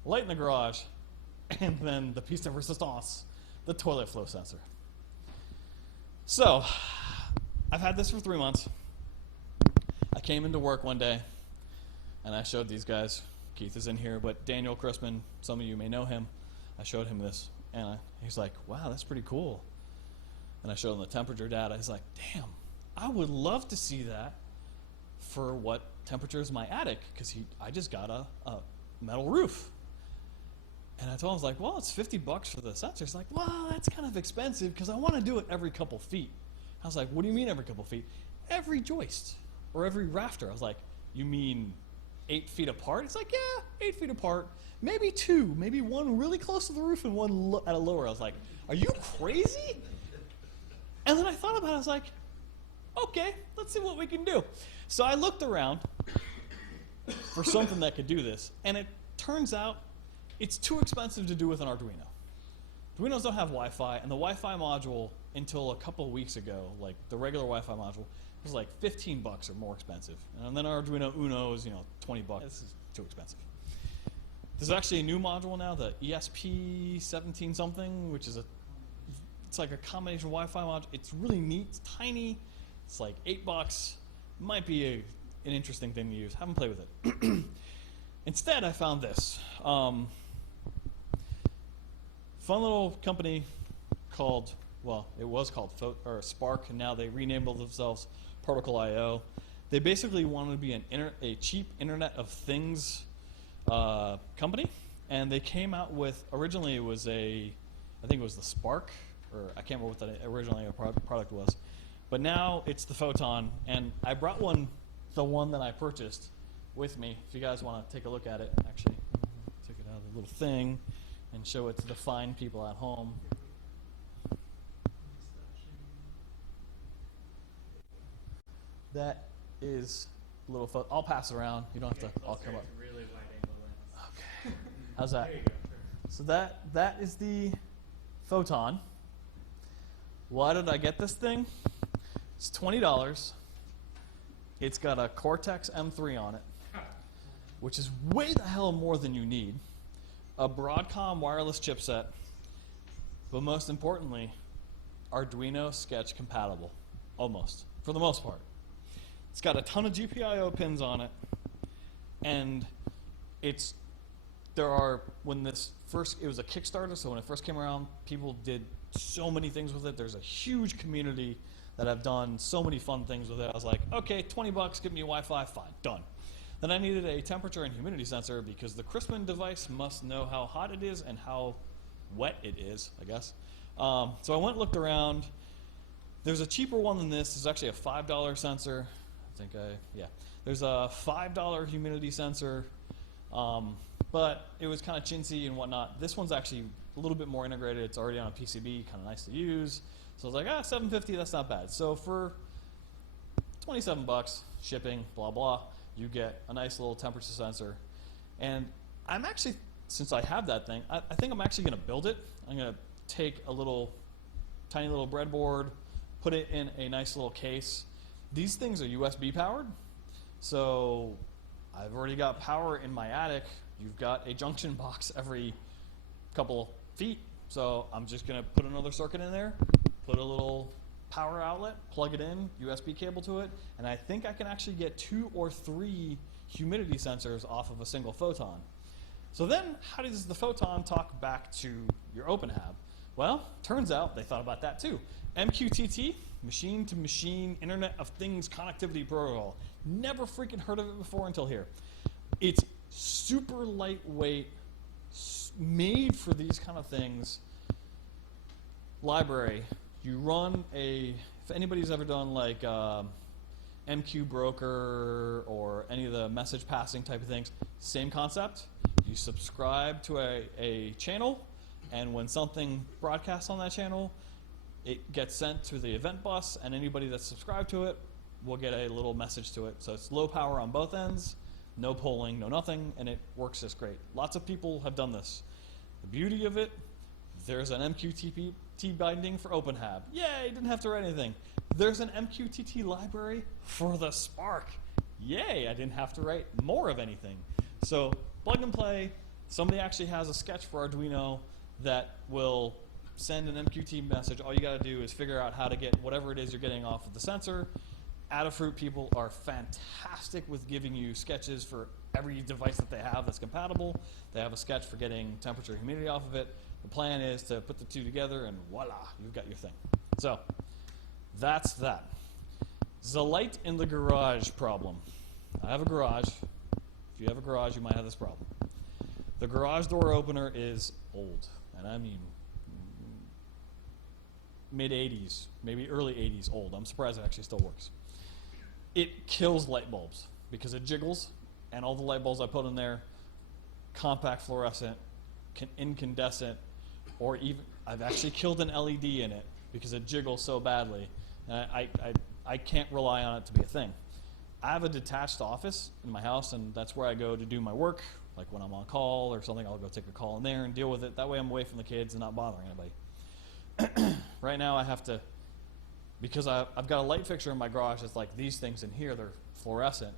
Light in the garage, and then the piece de resistance, the toilet flow sensor. So, I've had this for 3 months. I came into work one day, and I showed these guys. Keith is in here, but Daniel Chrisman, some of you may know him. I showed him this, and he's like, wow, that's pretty cool. And I showed him the temperature data. He's like, damn, I would love to see that for what temperature is my attic, because I just got a metal roof. And I told him, I was like, well, it's $50 for the sensor. He's like, well, that's kind of expensive because I want to do it every couple feet. I was like, what do you mean every couple feet? Every joist or every rafter. I was like, you mean 8 feet apart? He's like, yeah, 8 feet apart. Maybe 2, maybe one really close to the roof and one at a lower. I was like, are you crazy? And then I thought about it. I was like, okay, let's see what we can do. So I looked around for something that could do this, and it turns out it's too expensive to do with an Arduino. Arduinos don't have Wi-Fi, and the Wi-Fi module, until a couple of weeks ago, like the regular Wi-Fi module, was like $15 or more expensive. And then Arduino Uno is, $20. This is too expensive. There's actually a new module now, the ESP17 something, which is it's like a combination Wi-Fi module. It's really neat. It's tiny. It's like $8. Might be an interesting thing to use. Haven't played with it. Instead, I found this. Fun little company called, well, it was called Spark, and now they renamed themselves Protocol.io. They basically wanted to be a cheap Internet of Things company, and they came out with, originally it was I think it was the Spark, or I can't remember what the originally product was, but now it's the Photon, and I brought the one that I purchased with me. If you guys want to take a look at it, actually, take it out of the little thing and show it to the fine people at home. That is a little photo. I'll pass it around. You don't have to all come up. Really wide angle lens. Okay. How's that? There you go. So that is the Photon. Why did I get this thing? It's $20. It's got a Cortex M3 on it, which is way the hell more than you need. A Broadcom wireless chipset, but most importantly, Arduino Sketch compatible, almost, for the most part. It's got a ton of GPIO pins on it, and it was a Kickstarter, so when it first came around, people did so many things with it. There's a huge community that have done so many fun things with it. I was like, okay, $20, give me Wi-Fi, fine, done. Then I needed a temperature and humidity sensor because the Chrisman device must know how hot it is and how wet it is, I guess. So I went and looked around. There's a cheaper one than this. There's actually a $5 sensor. There's a $5 humidity sensor, but it was kind of chintzy and whatnot. This one's actually a little bit more integrated. It's already on a PCB, kind of nice to use. So I was like, $750, that's not bad. So for $27, shipping, blah, blah, you get a nice little temperature sensor. And I'm actually, since I have that thing, I think I'm actually going to build it. I'm going to take a tiny little breadboard, put it in a nice little case. These things are USB powered. So I've already got power in my attic. You've got a junction box every couple feet. So I'm just going to put another circuit in there, put a little power outlet, plug it in, USB cable to it, and I think I can actually get 2 or 3 humidity sensors off of a single Photon. So then how does the Photon talk back to your OpenHAB? Well, turns out they thought about that too. MQTT, Machine to Machine Internet of Things Connectivity Protocol. Never freaking heard of it before until here. It's super lightweight, made for these kind of things. Library. You run if anybody's ever done like MQ Broker or any of the message passing type of things, same concept. You subscribe to a channel, and when something broadcasts on that channel, it gets sent to the event bus, and anybody that's subscribed to it will get a little message to it. So it's low power on both ends, no polling, no nothing, and it works just great. Lots of people have done this. The beauty of it, there's an MQTT binding for OpenHAB. Yay, didn't have to write anything. There's an MQTT library for the Spark. Yay, I didn't have to write more of anything. So plug and play. Somebody actually has a sketch for Arduino that will send an MQTT message. All you got to do is figure out how to get whatever it is you're getting off of the sensor. Adafruit people are fantastic with giving you sketches for every device that they have that's compatible. They have a sketch for getting temperature and humidity off of it. The plan is to put the two together and voila, you've got your thing. So that's that. The light in the garage problem. I have a garage. If you have a garage, you might have this problem. The garage door opener is old, and I mean mid-80s, maybe early 80s old. I'm surprised it actually still works. It kills light bulbs because it jiggles, and all the light bulbs I put in there, compact fluorescent, incandescent, or even I've actually killed an LED in it because it jiggles so badly, and I can't rely on it to be a thing. I have a detached office in my house, and that's where I go to do my work. Like when I'm on call or something, I'll go take a call in there and deal with it. That way I'm away from the kids and not bothering anybody. Right now I have to, because I've got a light fixture in my garage that's like these things in here, they're fluorescent,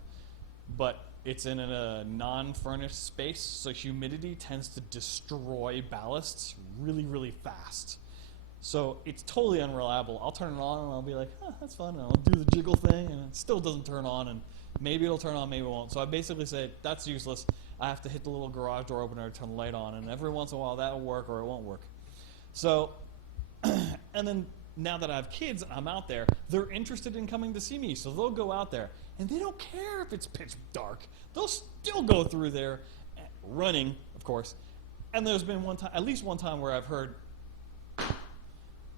but it's in a non-furnished space, so humidity tends to destroy ballasts really, really fast. So it's totally unreliable. I'll turn it on and I'll be like, that's fun, and I'll do the jiggle thing, and it still doesn't turn on, and maybe it'll turn on, maybe it won't. So I basically say, that's useless. I have to hit the little garage door opener to turn the light on, and every once in a while that'll work or it won't work. So, and then now that I have kids and I'm out there, they're interested in coming to see me, so they'll go out there, and they don't care if it's pitch dark. They'll still go through there, running, of course. And there's been one time, at least one time, where I've heard,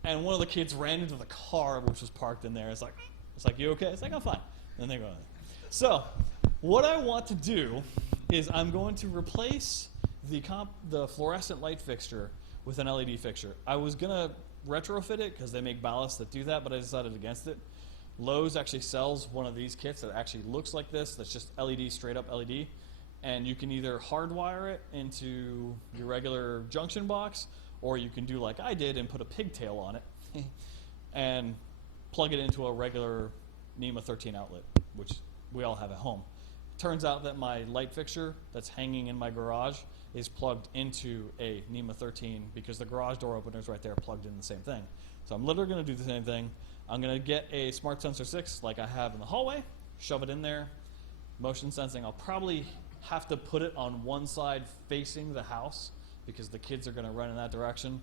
and one of the kids ran into the car which was parked in there. It's like, you okay? It's like, I'm fine. And they go in. So, what I want to do is I'm going to replace the fluorescent light fixture with an LED fixture. I was going to retrofit it because they make ballasts that do that, but I decided against it. Lowe's actually sells one of these kits that actually looks like this, that's just LED, straight up LED, and you can either hardwire it into your regular junction box, or you can do like I did and put a pigtail on it and plug it into a regular NEMA 13 outlet, which we all have at home. Turns out that my light fixture that's hanging in my garage is plugged into a NEMA 13 because the garage door opener is right there plugged in the same thing. So I'm literally going to do the same thing. I'm going to get a Smart Sensor 6 like I have in the hallway, shove it in there, motion sensing. I'll probably have to put it on one side facing the house because the kids are going to run in that direction,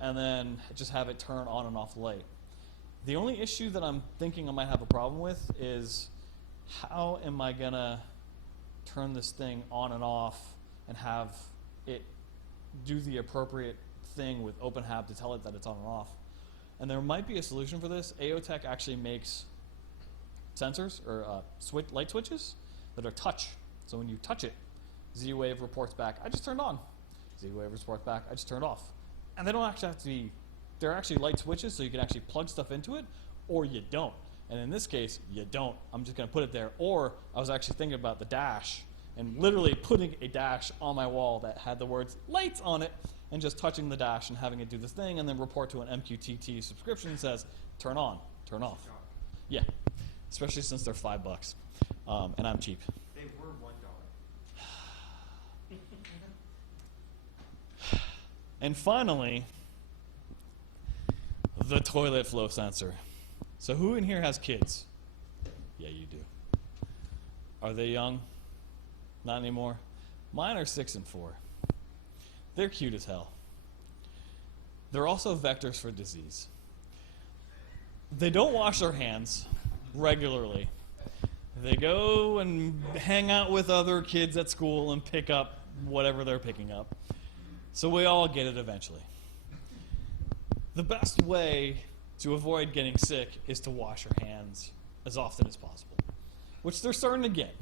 and then just have it turn on and off the light. The only issue that I'm thinking I might have a problem with is how am I going to turn this thing on and off and have it do the appropriate thing with OpenHAB to tell it that it's on and off. And there might be a solution for this. AOTech actually makes sensors or light switches that are touch. So when you touch it, Z-Wave reports back, I just turned on. Z-Wave reports back, I just turned off. And they don't actually have to be, they're actually light switches, so you can actually plug stuff into it, or you don't. And in this case, you don't. I'm just going to put it there. Or I was actually thinking about the dash and literally putting a dash on my wall that had the words lights on it and just touching the dash and having it do this thing and then report to an MQTT subscription that says turn on, turn off. Yeah, especially since they're $5 and I'm cheap. They were $1. And finally, the toilet flow sensor. So who in here has kids? Yeah, you do. Are they young? Not anymore. Mine are 6 and 4. They're cute as hell. they're also vectors for disease. They don't wash their hands regularly. They go and hang out with other kids at school and pick up whatever they're picking up. So we all get it eventually. The best way to avoid getting sick is to wash your hands as often as possible, which they're starting to get,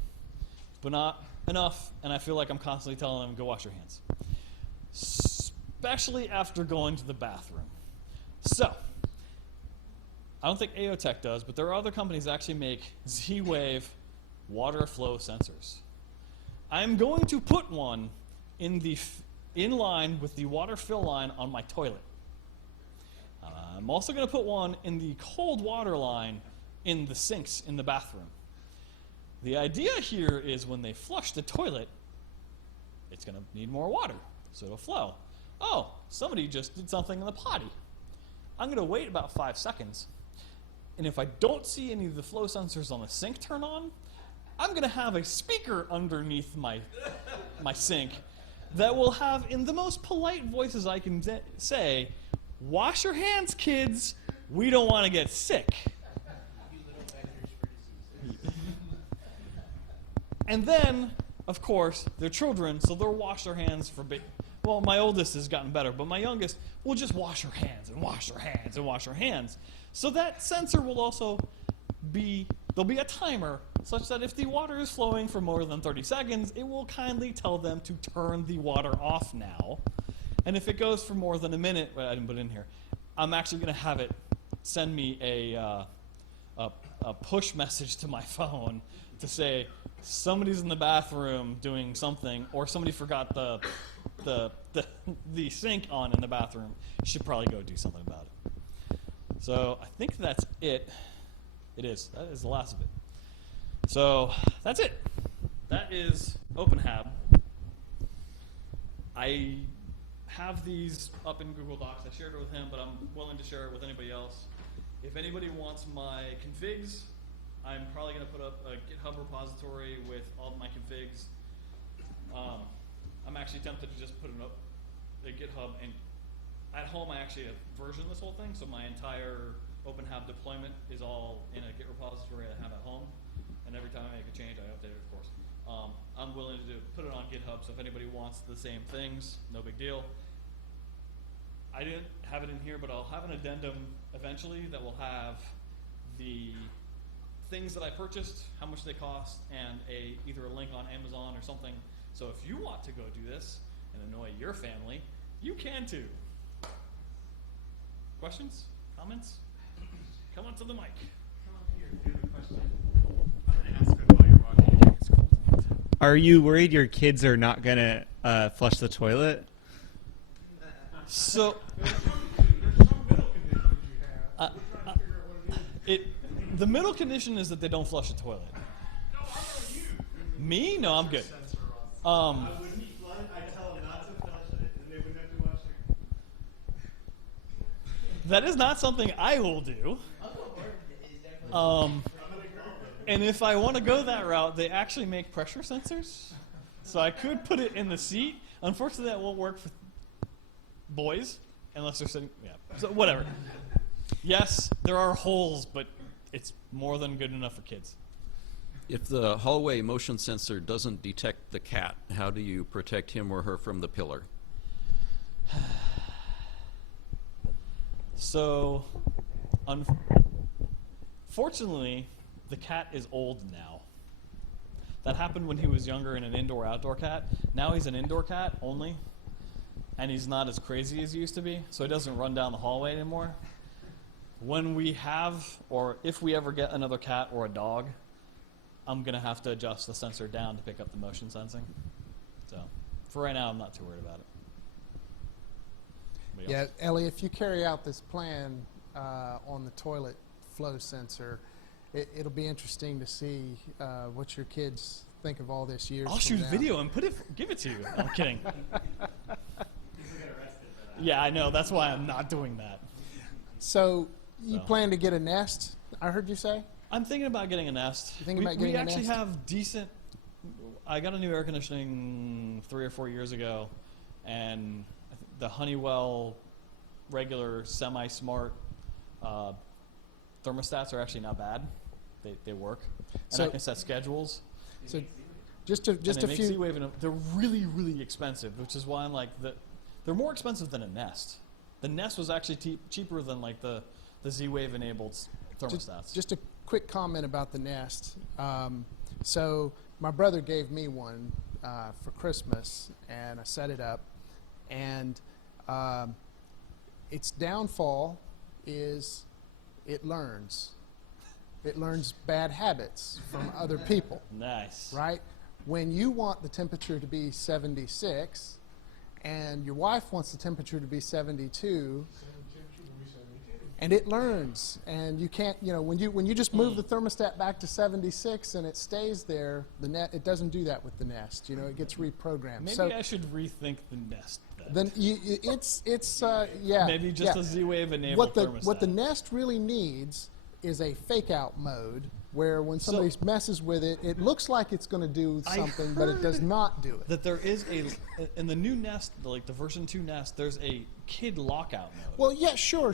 but not enough, and I feel like I'm constantly telling them, go wash your hands, especially after going to the bathroom. So, I don't think AOTech does, but there are other companies that actually make Z-Wave water flow sensors. I'm going to put one in line with the water fill line on my toilet. I'm also going to put one in the cold water line in the sinks in the bathroom. The idea here is when they flush the toilet, it's going to need more water, so it'll flow. Oh, somebody just did something in the potty. I'm going to wait about 5 seconds, and if I don't see any of the flow sensors on the sink turn on, I'm going to have a speaker underneath my sink that will have, in the most polite voices I can say, wash your hands, kids. We don't want to get sick. And then, of course, they're children, so they'll wash their hands for well, my oldest has gotten better, but my youngest will just wash her hands and wash her hands and wash her hands. So that sensor will also there'll be a timer such that if the water is flowing for more than 30 seconds, it will kindly tell them to turn the water off now. And if it goes for more than a minute, well, I didn't put it in here, I'm actually going to have it send me a push message to my phone to say somebody's in the bathroom doing something, or somebody forgot the sink on in the bathroom. You should probably go do something about it. So I think that's it. It is. That is the last of it. So that's it. That is OpenHAB. I have these up in Google Docs. I shared it with him, but I'm willing to share it with anybody else. If anybody wants my configs, I'm probably going to put up a GitHub repository with all of my configs. I'm actually tempted to just put a GitHub, and at home I actually have versioned this whole thing, so my entire OpenHAB deployment is all in a Git repository I have at home, and every time I make a change I update it, of course. I'm willing to put it on GitHub, so if anybody wants the same things, no big deal. I didn't have it in here, but I'll have an addendum eventually that will have the things that I purchased, how much they cost, and either a link on Amazon or something. So if you want to go do this and annoy your family, you can too. Questions? Comments? Come on to the mic. Come up here, do the question. I'm going to ask it while you're walking. Are you worried your kids are not going to flush the toilet? So, There's some middle conditions you have. We're trying to figure out what it is. the middle condition is that they don't flush the toilet. No, I'm telling you. Me? No, I'm good. Sensor on. I wouldn't flush. I tell them not to flush it, and they wouldn't have to wash their. That is not something I will do. And if I want to go that route, they actually make pressure sensors. So I could put it in the seat. Unfortunately, that won't work for boys, unless they're sitting, yeah, so whatever. Yes, there are holes, but it's more than good enough for kids. If the hallway motion sensor doesn't detect the cat, how do you protect him or her from the pillar? So, fortunately, the cat is old now. That happened when he was younger and an indoor-outdoor cat. Now he's an indoor cat only, and he's not as crazy as he used to be, so he doesn't run down the hallway anymore. When we have, or if we ever get another cat or a dog, I'm going to have to adjust the sensor down to pick up the motion sensing. So, for right now, I'm not too worried about it. Anybody Yeah, else? Ellie, if you carry out this plan on the toilet flow sensor, it'll be interesting to see what your kids think of all this years I'll from shoot now. video and give it to you. I'm kidding. Yeah, I know. That's why I'm not doing that. So you So. plan to get a Nest, I heard you say? I'm thinking about getting a Nest. You thinking about getting we a actually Nest? have decent. I got a new air conditioning 3 or 4 years ago, and the Honeywell regular semi-smart thermostats are actually not bad. They work, and So- I can set schedules. So just a and they make few. Z-Wave, and they're really, really expensive, which is why I'm like, they're more expensive than a Nest. The Nest was actually cheaper than like the Z-Wave enabled thermostats. Just a quick comment about the Nest. So my brother gave me one for Christmas, and I set it up, and its downfall is it learns. It learns bad habits from other people, Nice. right? When you want the temperature to be 76, and your wife wants the temperature to be 72, and it learns, and you can't, when you just move the thermostat back to 76 and it stays there, it doesn't do that with the Nest. It gets reprogrammed. Maybe So I should rethink the Nest then it's yeah. Maybe just yeah. a Z-Wave enabled What thermostat. the Nest really needs is a fake out mode where when somebody messes with it, it looks like it's going to do I something, but it does heard not do it. that there is in the new Nest, like the version 2 Nest, there's a kid lockout mode. Well, yeah, sure.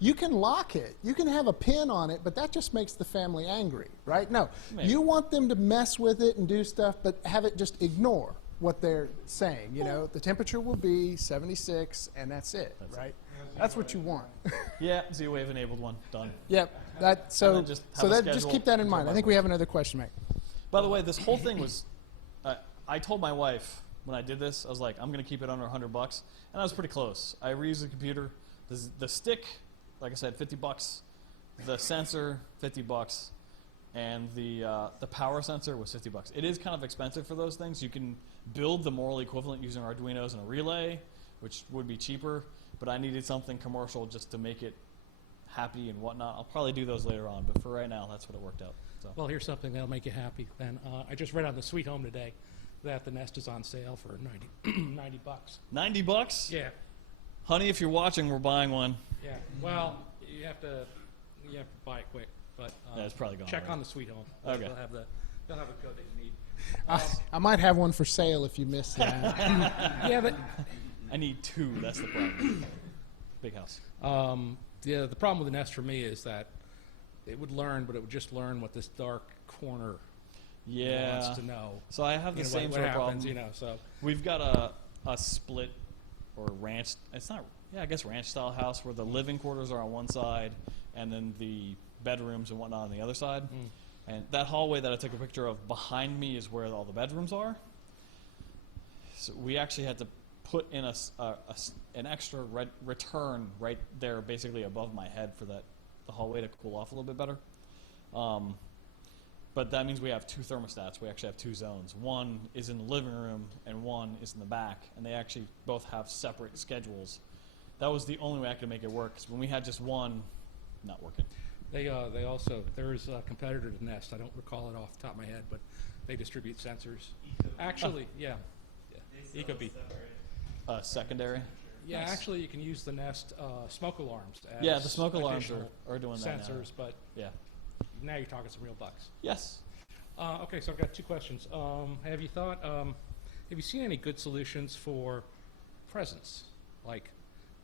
You can lock it. You can have a pin on it, but that just makes the family angry, right? No, Maybe. you want them to mess with it and do stuff, but have it just ignore what they're saying. The temperature will be 76, and that's it, right? That's what you want. Yeah, Z-Wave enabled one. Done. Yep. And then just have a Just schedule keep that in to mind. I run. think we have another question, mate. By the way, this whole thing was, I told my wife when I did this, I was like, I'm going to keep it under $100, and I was pretty close. I reused the computer, the stick, like I said, $50, the sensor, $50, and the power sensor was $50. It is kind of expensive for those things. You can build the moral equivalent using Arduinos and a relay, which would be cheaper, but I needed something commercial just to make it happy and whatnot. I'll probably do those later on, but for right now, that's what it worked out. So. Well, here's something that'll make you happy. Then I just read on the Sweet Home today that the Nest is on sale for $90. $90? Yeah, Honey, if you're watching, we're buying one. yeah. Well, you have to buy it quick, but Yeah, it's probably gone check already. on the Sweet Home. Okay. They'll have a code that you need. I might have one for sale if you missed that. Yeah, but I need 2. That's the problem. Big house. the problem with the Nest for me is that it would learn, but it would just learn what this dark corner Yeah. wants to know. So I have the You know, same what sort of happens, problem. So We've got a split or ranch. It's not. Yeah, I guess ranch style house where the living quarters are on one side, and then the bedrooms and whatnot on the other side. And that hallway that I took a picture of behind me is where all the bedrooms are. So we actually had to put in an extra return right there, basically above my head, for the hallway to cool off a little bit better. But that means we have 2 thermostats. We actually have 2 zones. One is in the living room, and one is in the back, and they actually both have separate schedules. That was the only way I could make it work, 'cause when we had just one, not working. they also, there's a competitor to Nest. I don't recall it off the top of my head, but they distribute sensors. Actually, yeah. Ecobee. Secondary. Yeah, Nice. actually, you can use the Nest smoke alarms as Yeah, the smoke alarms additional are doing that now. sensors, but Yeah. now you're talking some real bucks. Yes. Okay, so I've got 2 questions. Have you seen any good solutions for presents? Like,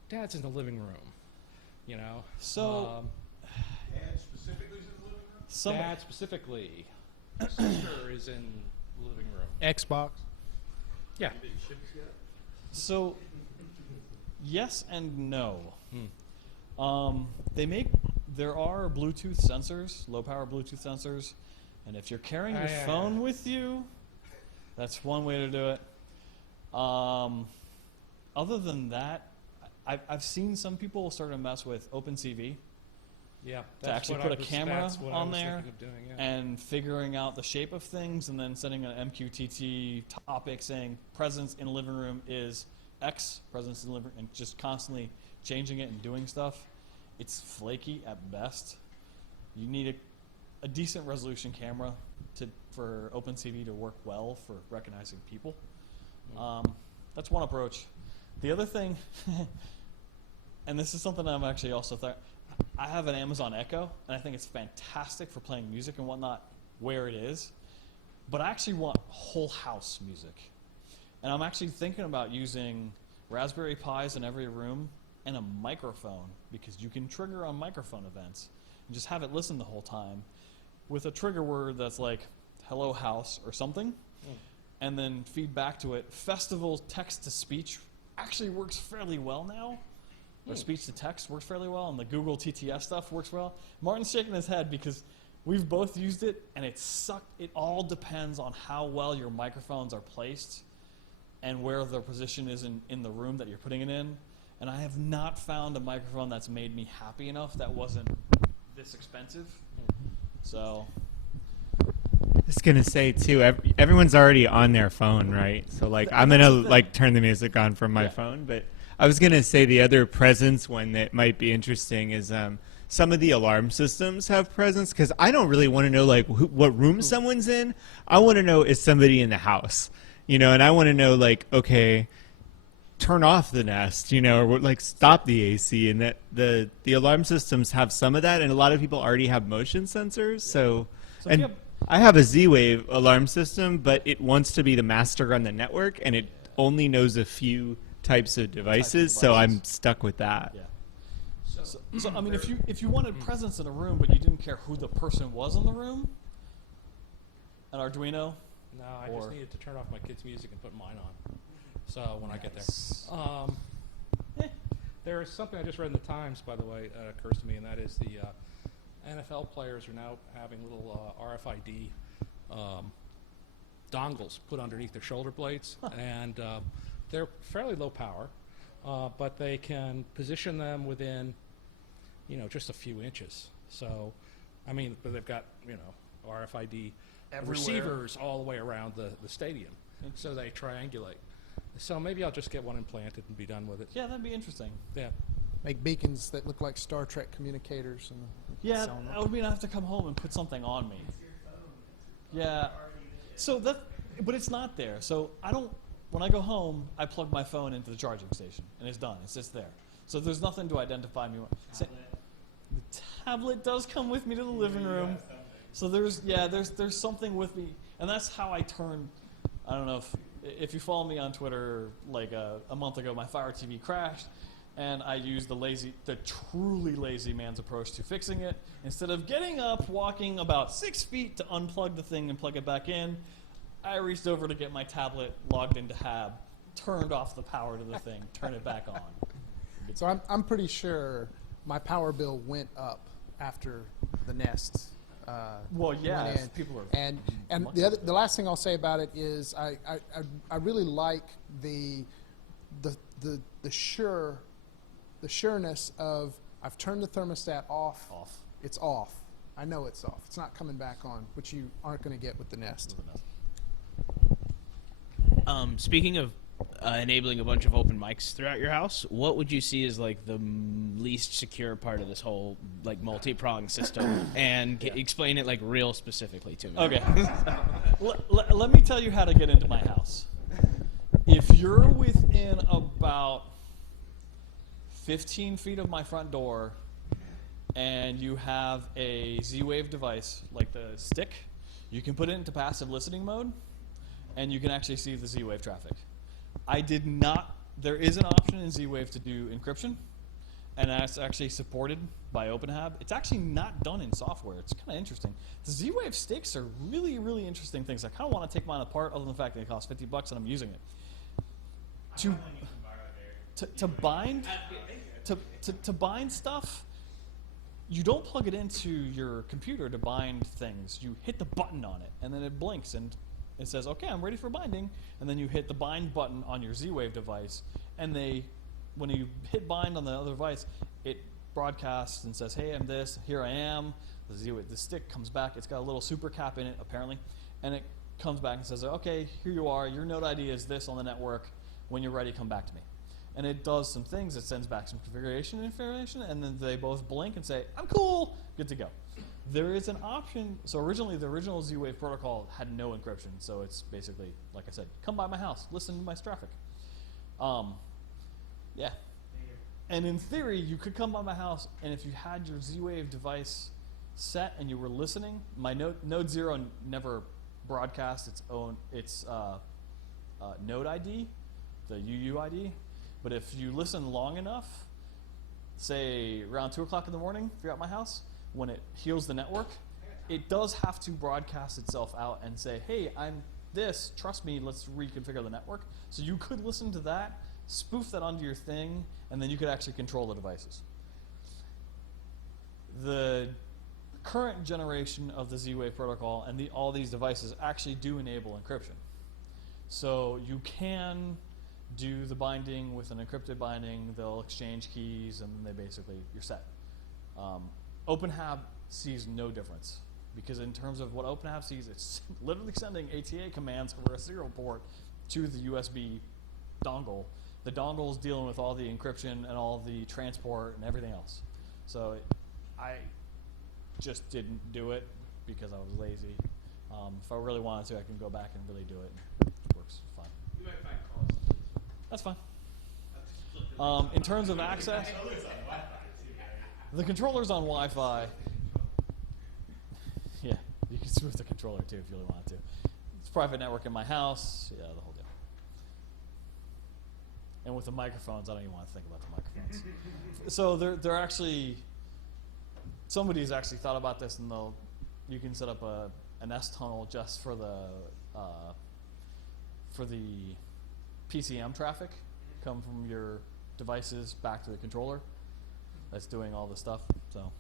Dad's in the living room, So- Dad specifically is in the living room? Dad specifically. Sister is in the living room. Xbox. Yeah. So, yes and no. There are Bluetooth sensors, low power Bluetooth sensors, and if you're carrying your Yeah. phone with you, that's one way to do it. Other than that, I've seen some people start to mess with OpenCV Yeah. to actually put a camera that's what I on was there thinking of doing, yeah. and figuring out the shape of things, and then setting an MQTT topic saying presence in living room is X, presence in living room, and just constantly changing it and doing stuff. It's flaky at best. You need a decent resolution camera for OpenCV to work well for recognizing people. That's one approach. The other thing, and this is something I'm actually also I have an Amazon Echo, and I think it's fantastic for playing music and whatnot where it is, but I actually want whole house music. And I'm actually thinking about using Raspberry Pis in every room and a microphone, because you can trigger on microphone events and just have it listen the whole time with a trigger word that's like hello house or something, and then feed back to it. Festival text to speech actually works fairly well now. Or speech to text works fairly well, and the Google TTS stuff works well. Martin's shaking his head because we've both used it, and it sucked. It all depends on how well your microphones are placed and where their position is in the room that you're putting it in. And I have not found a microphone that's made me happy enough that wasn't this expensive. So Just gonna say too, everyone's already on their phone, right? So like, I'm that's gonna the thing. like turn the music on from my Yeah. phone. But I was gonna say the other presence one that might be interesting is some of the alarm systems have presence, because I don't really want to know like what room someone's in. I want to know, is somebody in the house, and I want to know like, okay, turn off the Nest, or like stop the AC, and that the alarm systems have some of that, and a lot of people already have motion sensors. So if and you have- I have a Z-Wave alarm system, but it wants to be the master on the network, and it only knows a few types of devices, so I'm stuck with that. yeah. So I mean, if you wanted presence in a room, but you didn't care who the person was in the room, an Arduino. No, I Or- just needed to turn off my kids' music and put mine on. So when I get there. There is something I just read in the Times, by the way, occurs to me, and that is the NFL players are now having little RFID dongles put underneath their shoulder blades, and they're fairly low power, but they can position them within, just a few inches. So, I mean, but they've got, RFID Everywhere. receivers all the way around the stadium, so they triangulate. So maybe I'll just get one implanted and be done with it. Yeah, that'd be interesting. Yeah. Make beacons that look like Star Trek communicators. And Yeah, sell 'em. that would mean I have to come home and put something on me. Yeah. So but it's not there. So when I go home, I plug my phone into the charging station, and it's done. It's just there. So there's nothing to identify me. The tablet does come with me to the living room. So there's something with me, and that's how I turn. I don't know if you follow me on Twitter, like a month ago, my Fire TV crashed, and I used the truly lazy man's approach to fixing it. Instead of getting up, walking about 6 feet to unplug the thing and plug it back in, I reached over to get my tablet, logged into HAB, turned off the power to the thing, turned it back on. So I'm pretty sure my power bill went up after the Nest. Well, yeah, went if in. people are And the last thing I'll say about it is I really like the sureness of I've turned the thermostat off. It's off. I know it's off. It's not coming back on, which you aren't going to get with the Nest. Speaking of enabling a bunch of open mics throughout your house, what would you see as like the least secure part of this whole like multi-pronged system? And explain it like real specifically to me. Okay. Let me tell you how to get into my house. If you're within about 15 feet of my front door and you have a Z-Wave device like the stick, you can put it into passive listening mode and you can actually see the Z-Wave traffic. There is an option in Z-Wave to do encryption, and that's actually supported by OpenHAB. It's actually not done in software. It's kind of interesting. The Z-Wave sticks are really, really interesting things. I kind of want to take mine apart, other than the fact that it costs $50 and I'm using it. To bind stuff, you don't plug it into your computer to bind things. You hit the button on it, and then it blinks and it says, "Okay, I'm ready for binding." And then you hit the bind button on your Z-Wave device, and when you hit bind on the other device, it broadcasts and says, "Hey, I'm this. Here I am." The stick comes back. It's got a little super cap in it, apparently, and it comes back and says, "Okay, here you are. Your node ID is this on the network. When you're ready, come back to me." And it does some things. It sends back some configuration information, and then they both blink and say, "I'm cool, good to go." There is an option. So originally, the original Z-Wave protocol had no encryption. So it's basically, like I said, come by my house, listen to my traffic. Yeah. And in theory, you could come by my house, and if you had your Z-Wave device set and you were listening, my Node 0 never broadcast its node ID, the UUID. But if you listen long enough, say around 2 o'clock in the morning, if you're at my house, when it heals the network, it does have to broadcast itself out and say, hey, I'm this, trust me, let's reconfigure the network. So you could listen to that, spoof that onto your thing, and then you could actually control the devices. The current generation of the Z-Wave protocol and all these devices actually do enable encryption. So you can do the binding with an encrypted binding, they'll exchange keys, and then you're set. OpenHAB sees no difference, because in terms of what OpenHAB sees, it's literally sending ATA commands over a serial port to the USB dongle. The dongle is dealing with all the encryption and all the transport and everything else. So I just didn't do it because I was lazy. If I really wanted to, I can go back and really do it. It works fine. You might find calls. That's fine. In terms of access, the controller's on Wi-Fi. Yeah, you can smooth the controller too if you really wanted to. It's private network in my house. Yeah, the whole deal. And with the microphones, I don't even want to think about the microphones. So they're actually, somebody's actually thought about this, and you can set up an S tunnel just for the PCM traffic, come from your devices back to the controller that's doing all this stuff. So,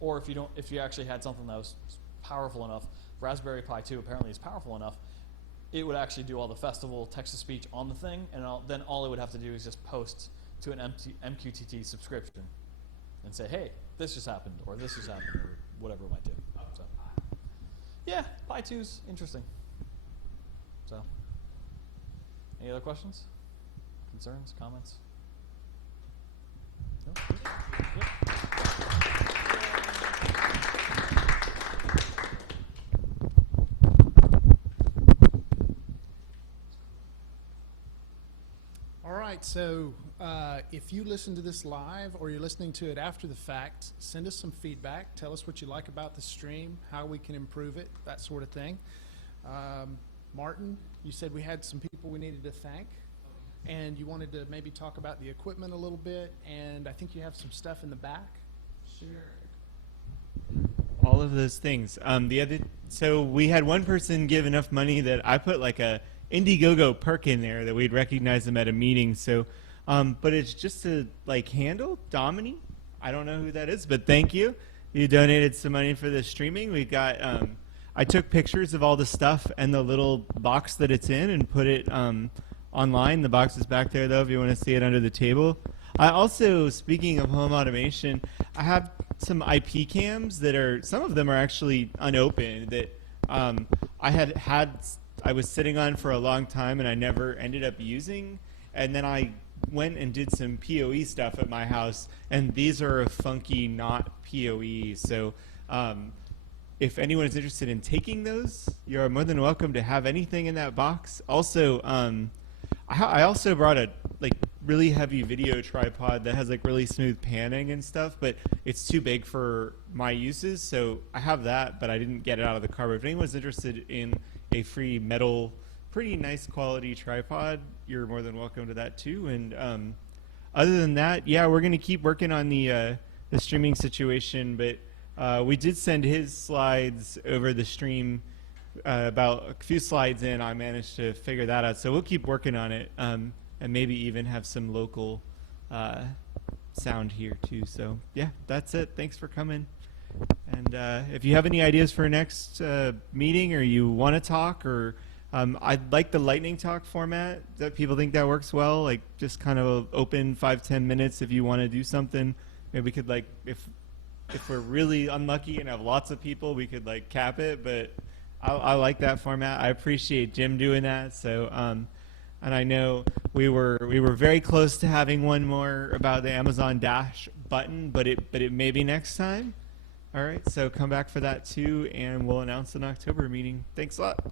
or if you actually had something that was powerful enough, Raspberry Pi 2 apparently is powerful enough, it would actually do all the festival text-to-speech on the thing, and then all it would have to do is just post to an MQTT subscription and say, hey, this just happened, or this just happened, or whatever it might do. So, yeah, Pi 2's interesting. So, any other questions, concerns, comments? No? Yep. All right, so if you listen to this live or you're listening to it after the fact, send us some feedback. Tell us what you like about the stream, how we can improve it, that sort of thing. Martin, you said we had some people we needed to thank, and you wanted to maybe talk about the equipment a little bit, and I think you have some stuff in the back. Sure. All of those things. So we had one person give enough money that I put like a Indiegogo perk in there that we'd recognize them at a meeting. So, but it's just to like handle Domini. I don't know who that is, but thank you. You donated some money for the streaming. We got. I took pictures of all the stuff and the little box that it's in and put it online. The box is back there though, if you want to see it under the table. I also, speaking of home automation, I have some IP cams that are. Some of them are actually unopened that I was sitting on for a long time and I never ended up using, and then I went and did some PoE stuff at my house, and these are a funky not PoE. So if anyone is interested in taking those, you're more than welcome to have anything in that box. Also, I also brought a like really heavy video tripod that has like really smooth panning and stuff, but it's too big for my uses, so I have that, but I didn't get it out of the car. But if anyone's interested in a free metal, pretty nice quality tripod, you're more than welcome to that too. And other than that, yeah, we're gonna keep working on the streaming situation, but we did send his slides over the stream. About a few slides in, I managed to figure that out, so we'll keep working on it, and maybe even have some local sound here too. So yeah, that's it. Thanks for coming. And if you have any ideas for next meeting, or you want to talk, or I'd like the lightning talk format. That people think that works well, like just kind of open 5-10 minutes. If you want to do something, maybe we could, like, if we're really unlucky and have lots of people, we could like cap it. But I like that format. I appreciate Jim doing that. So, and I know we were very close to having one more about the Amazon Dash button, but it may be next time. All right, so come back for that too, and we'll announce an October meeting. Thanks a lot.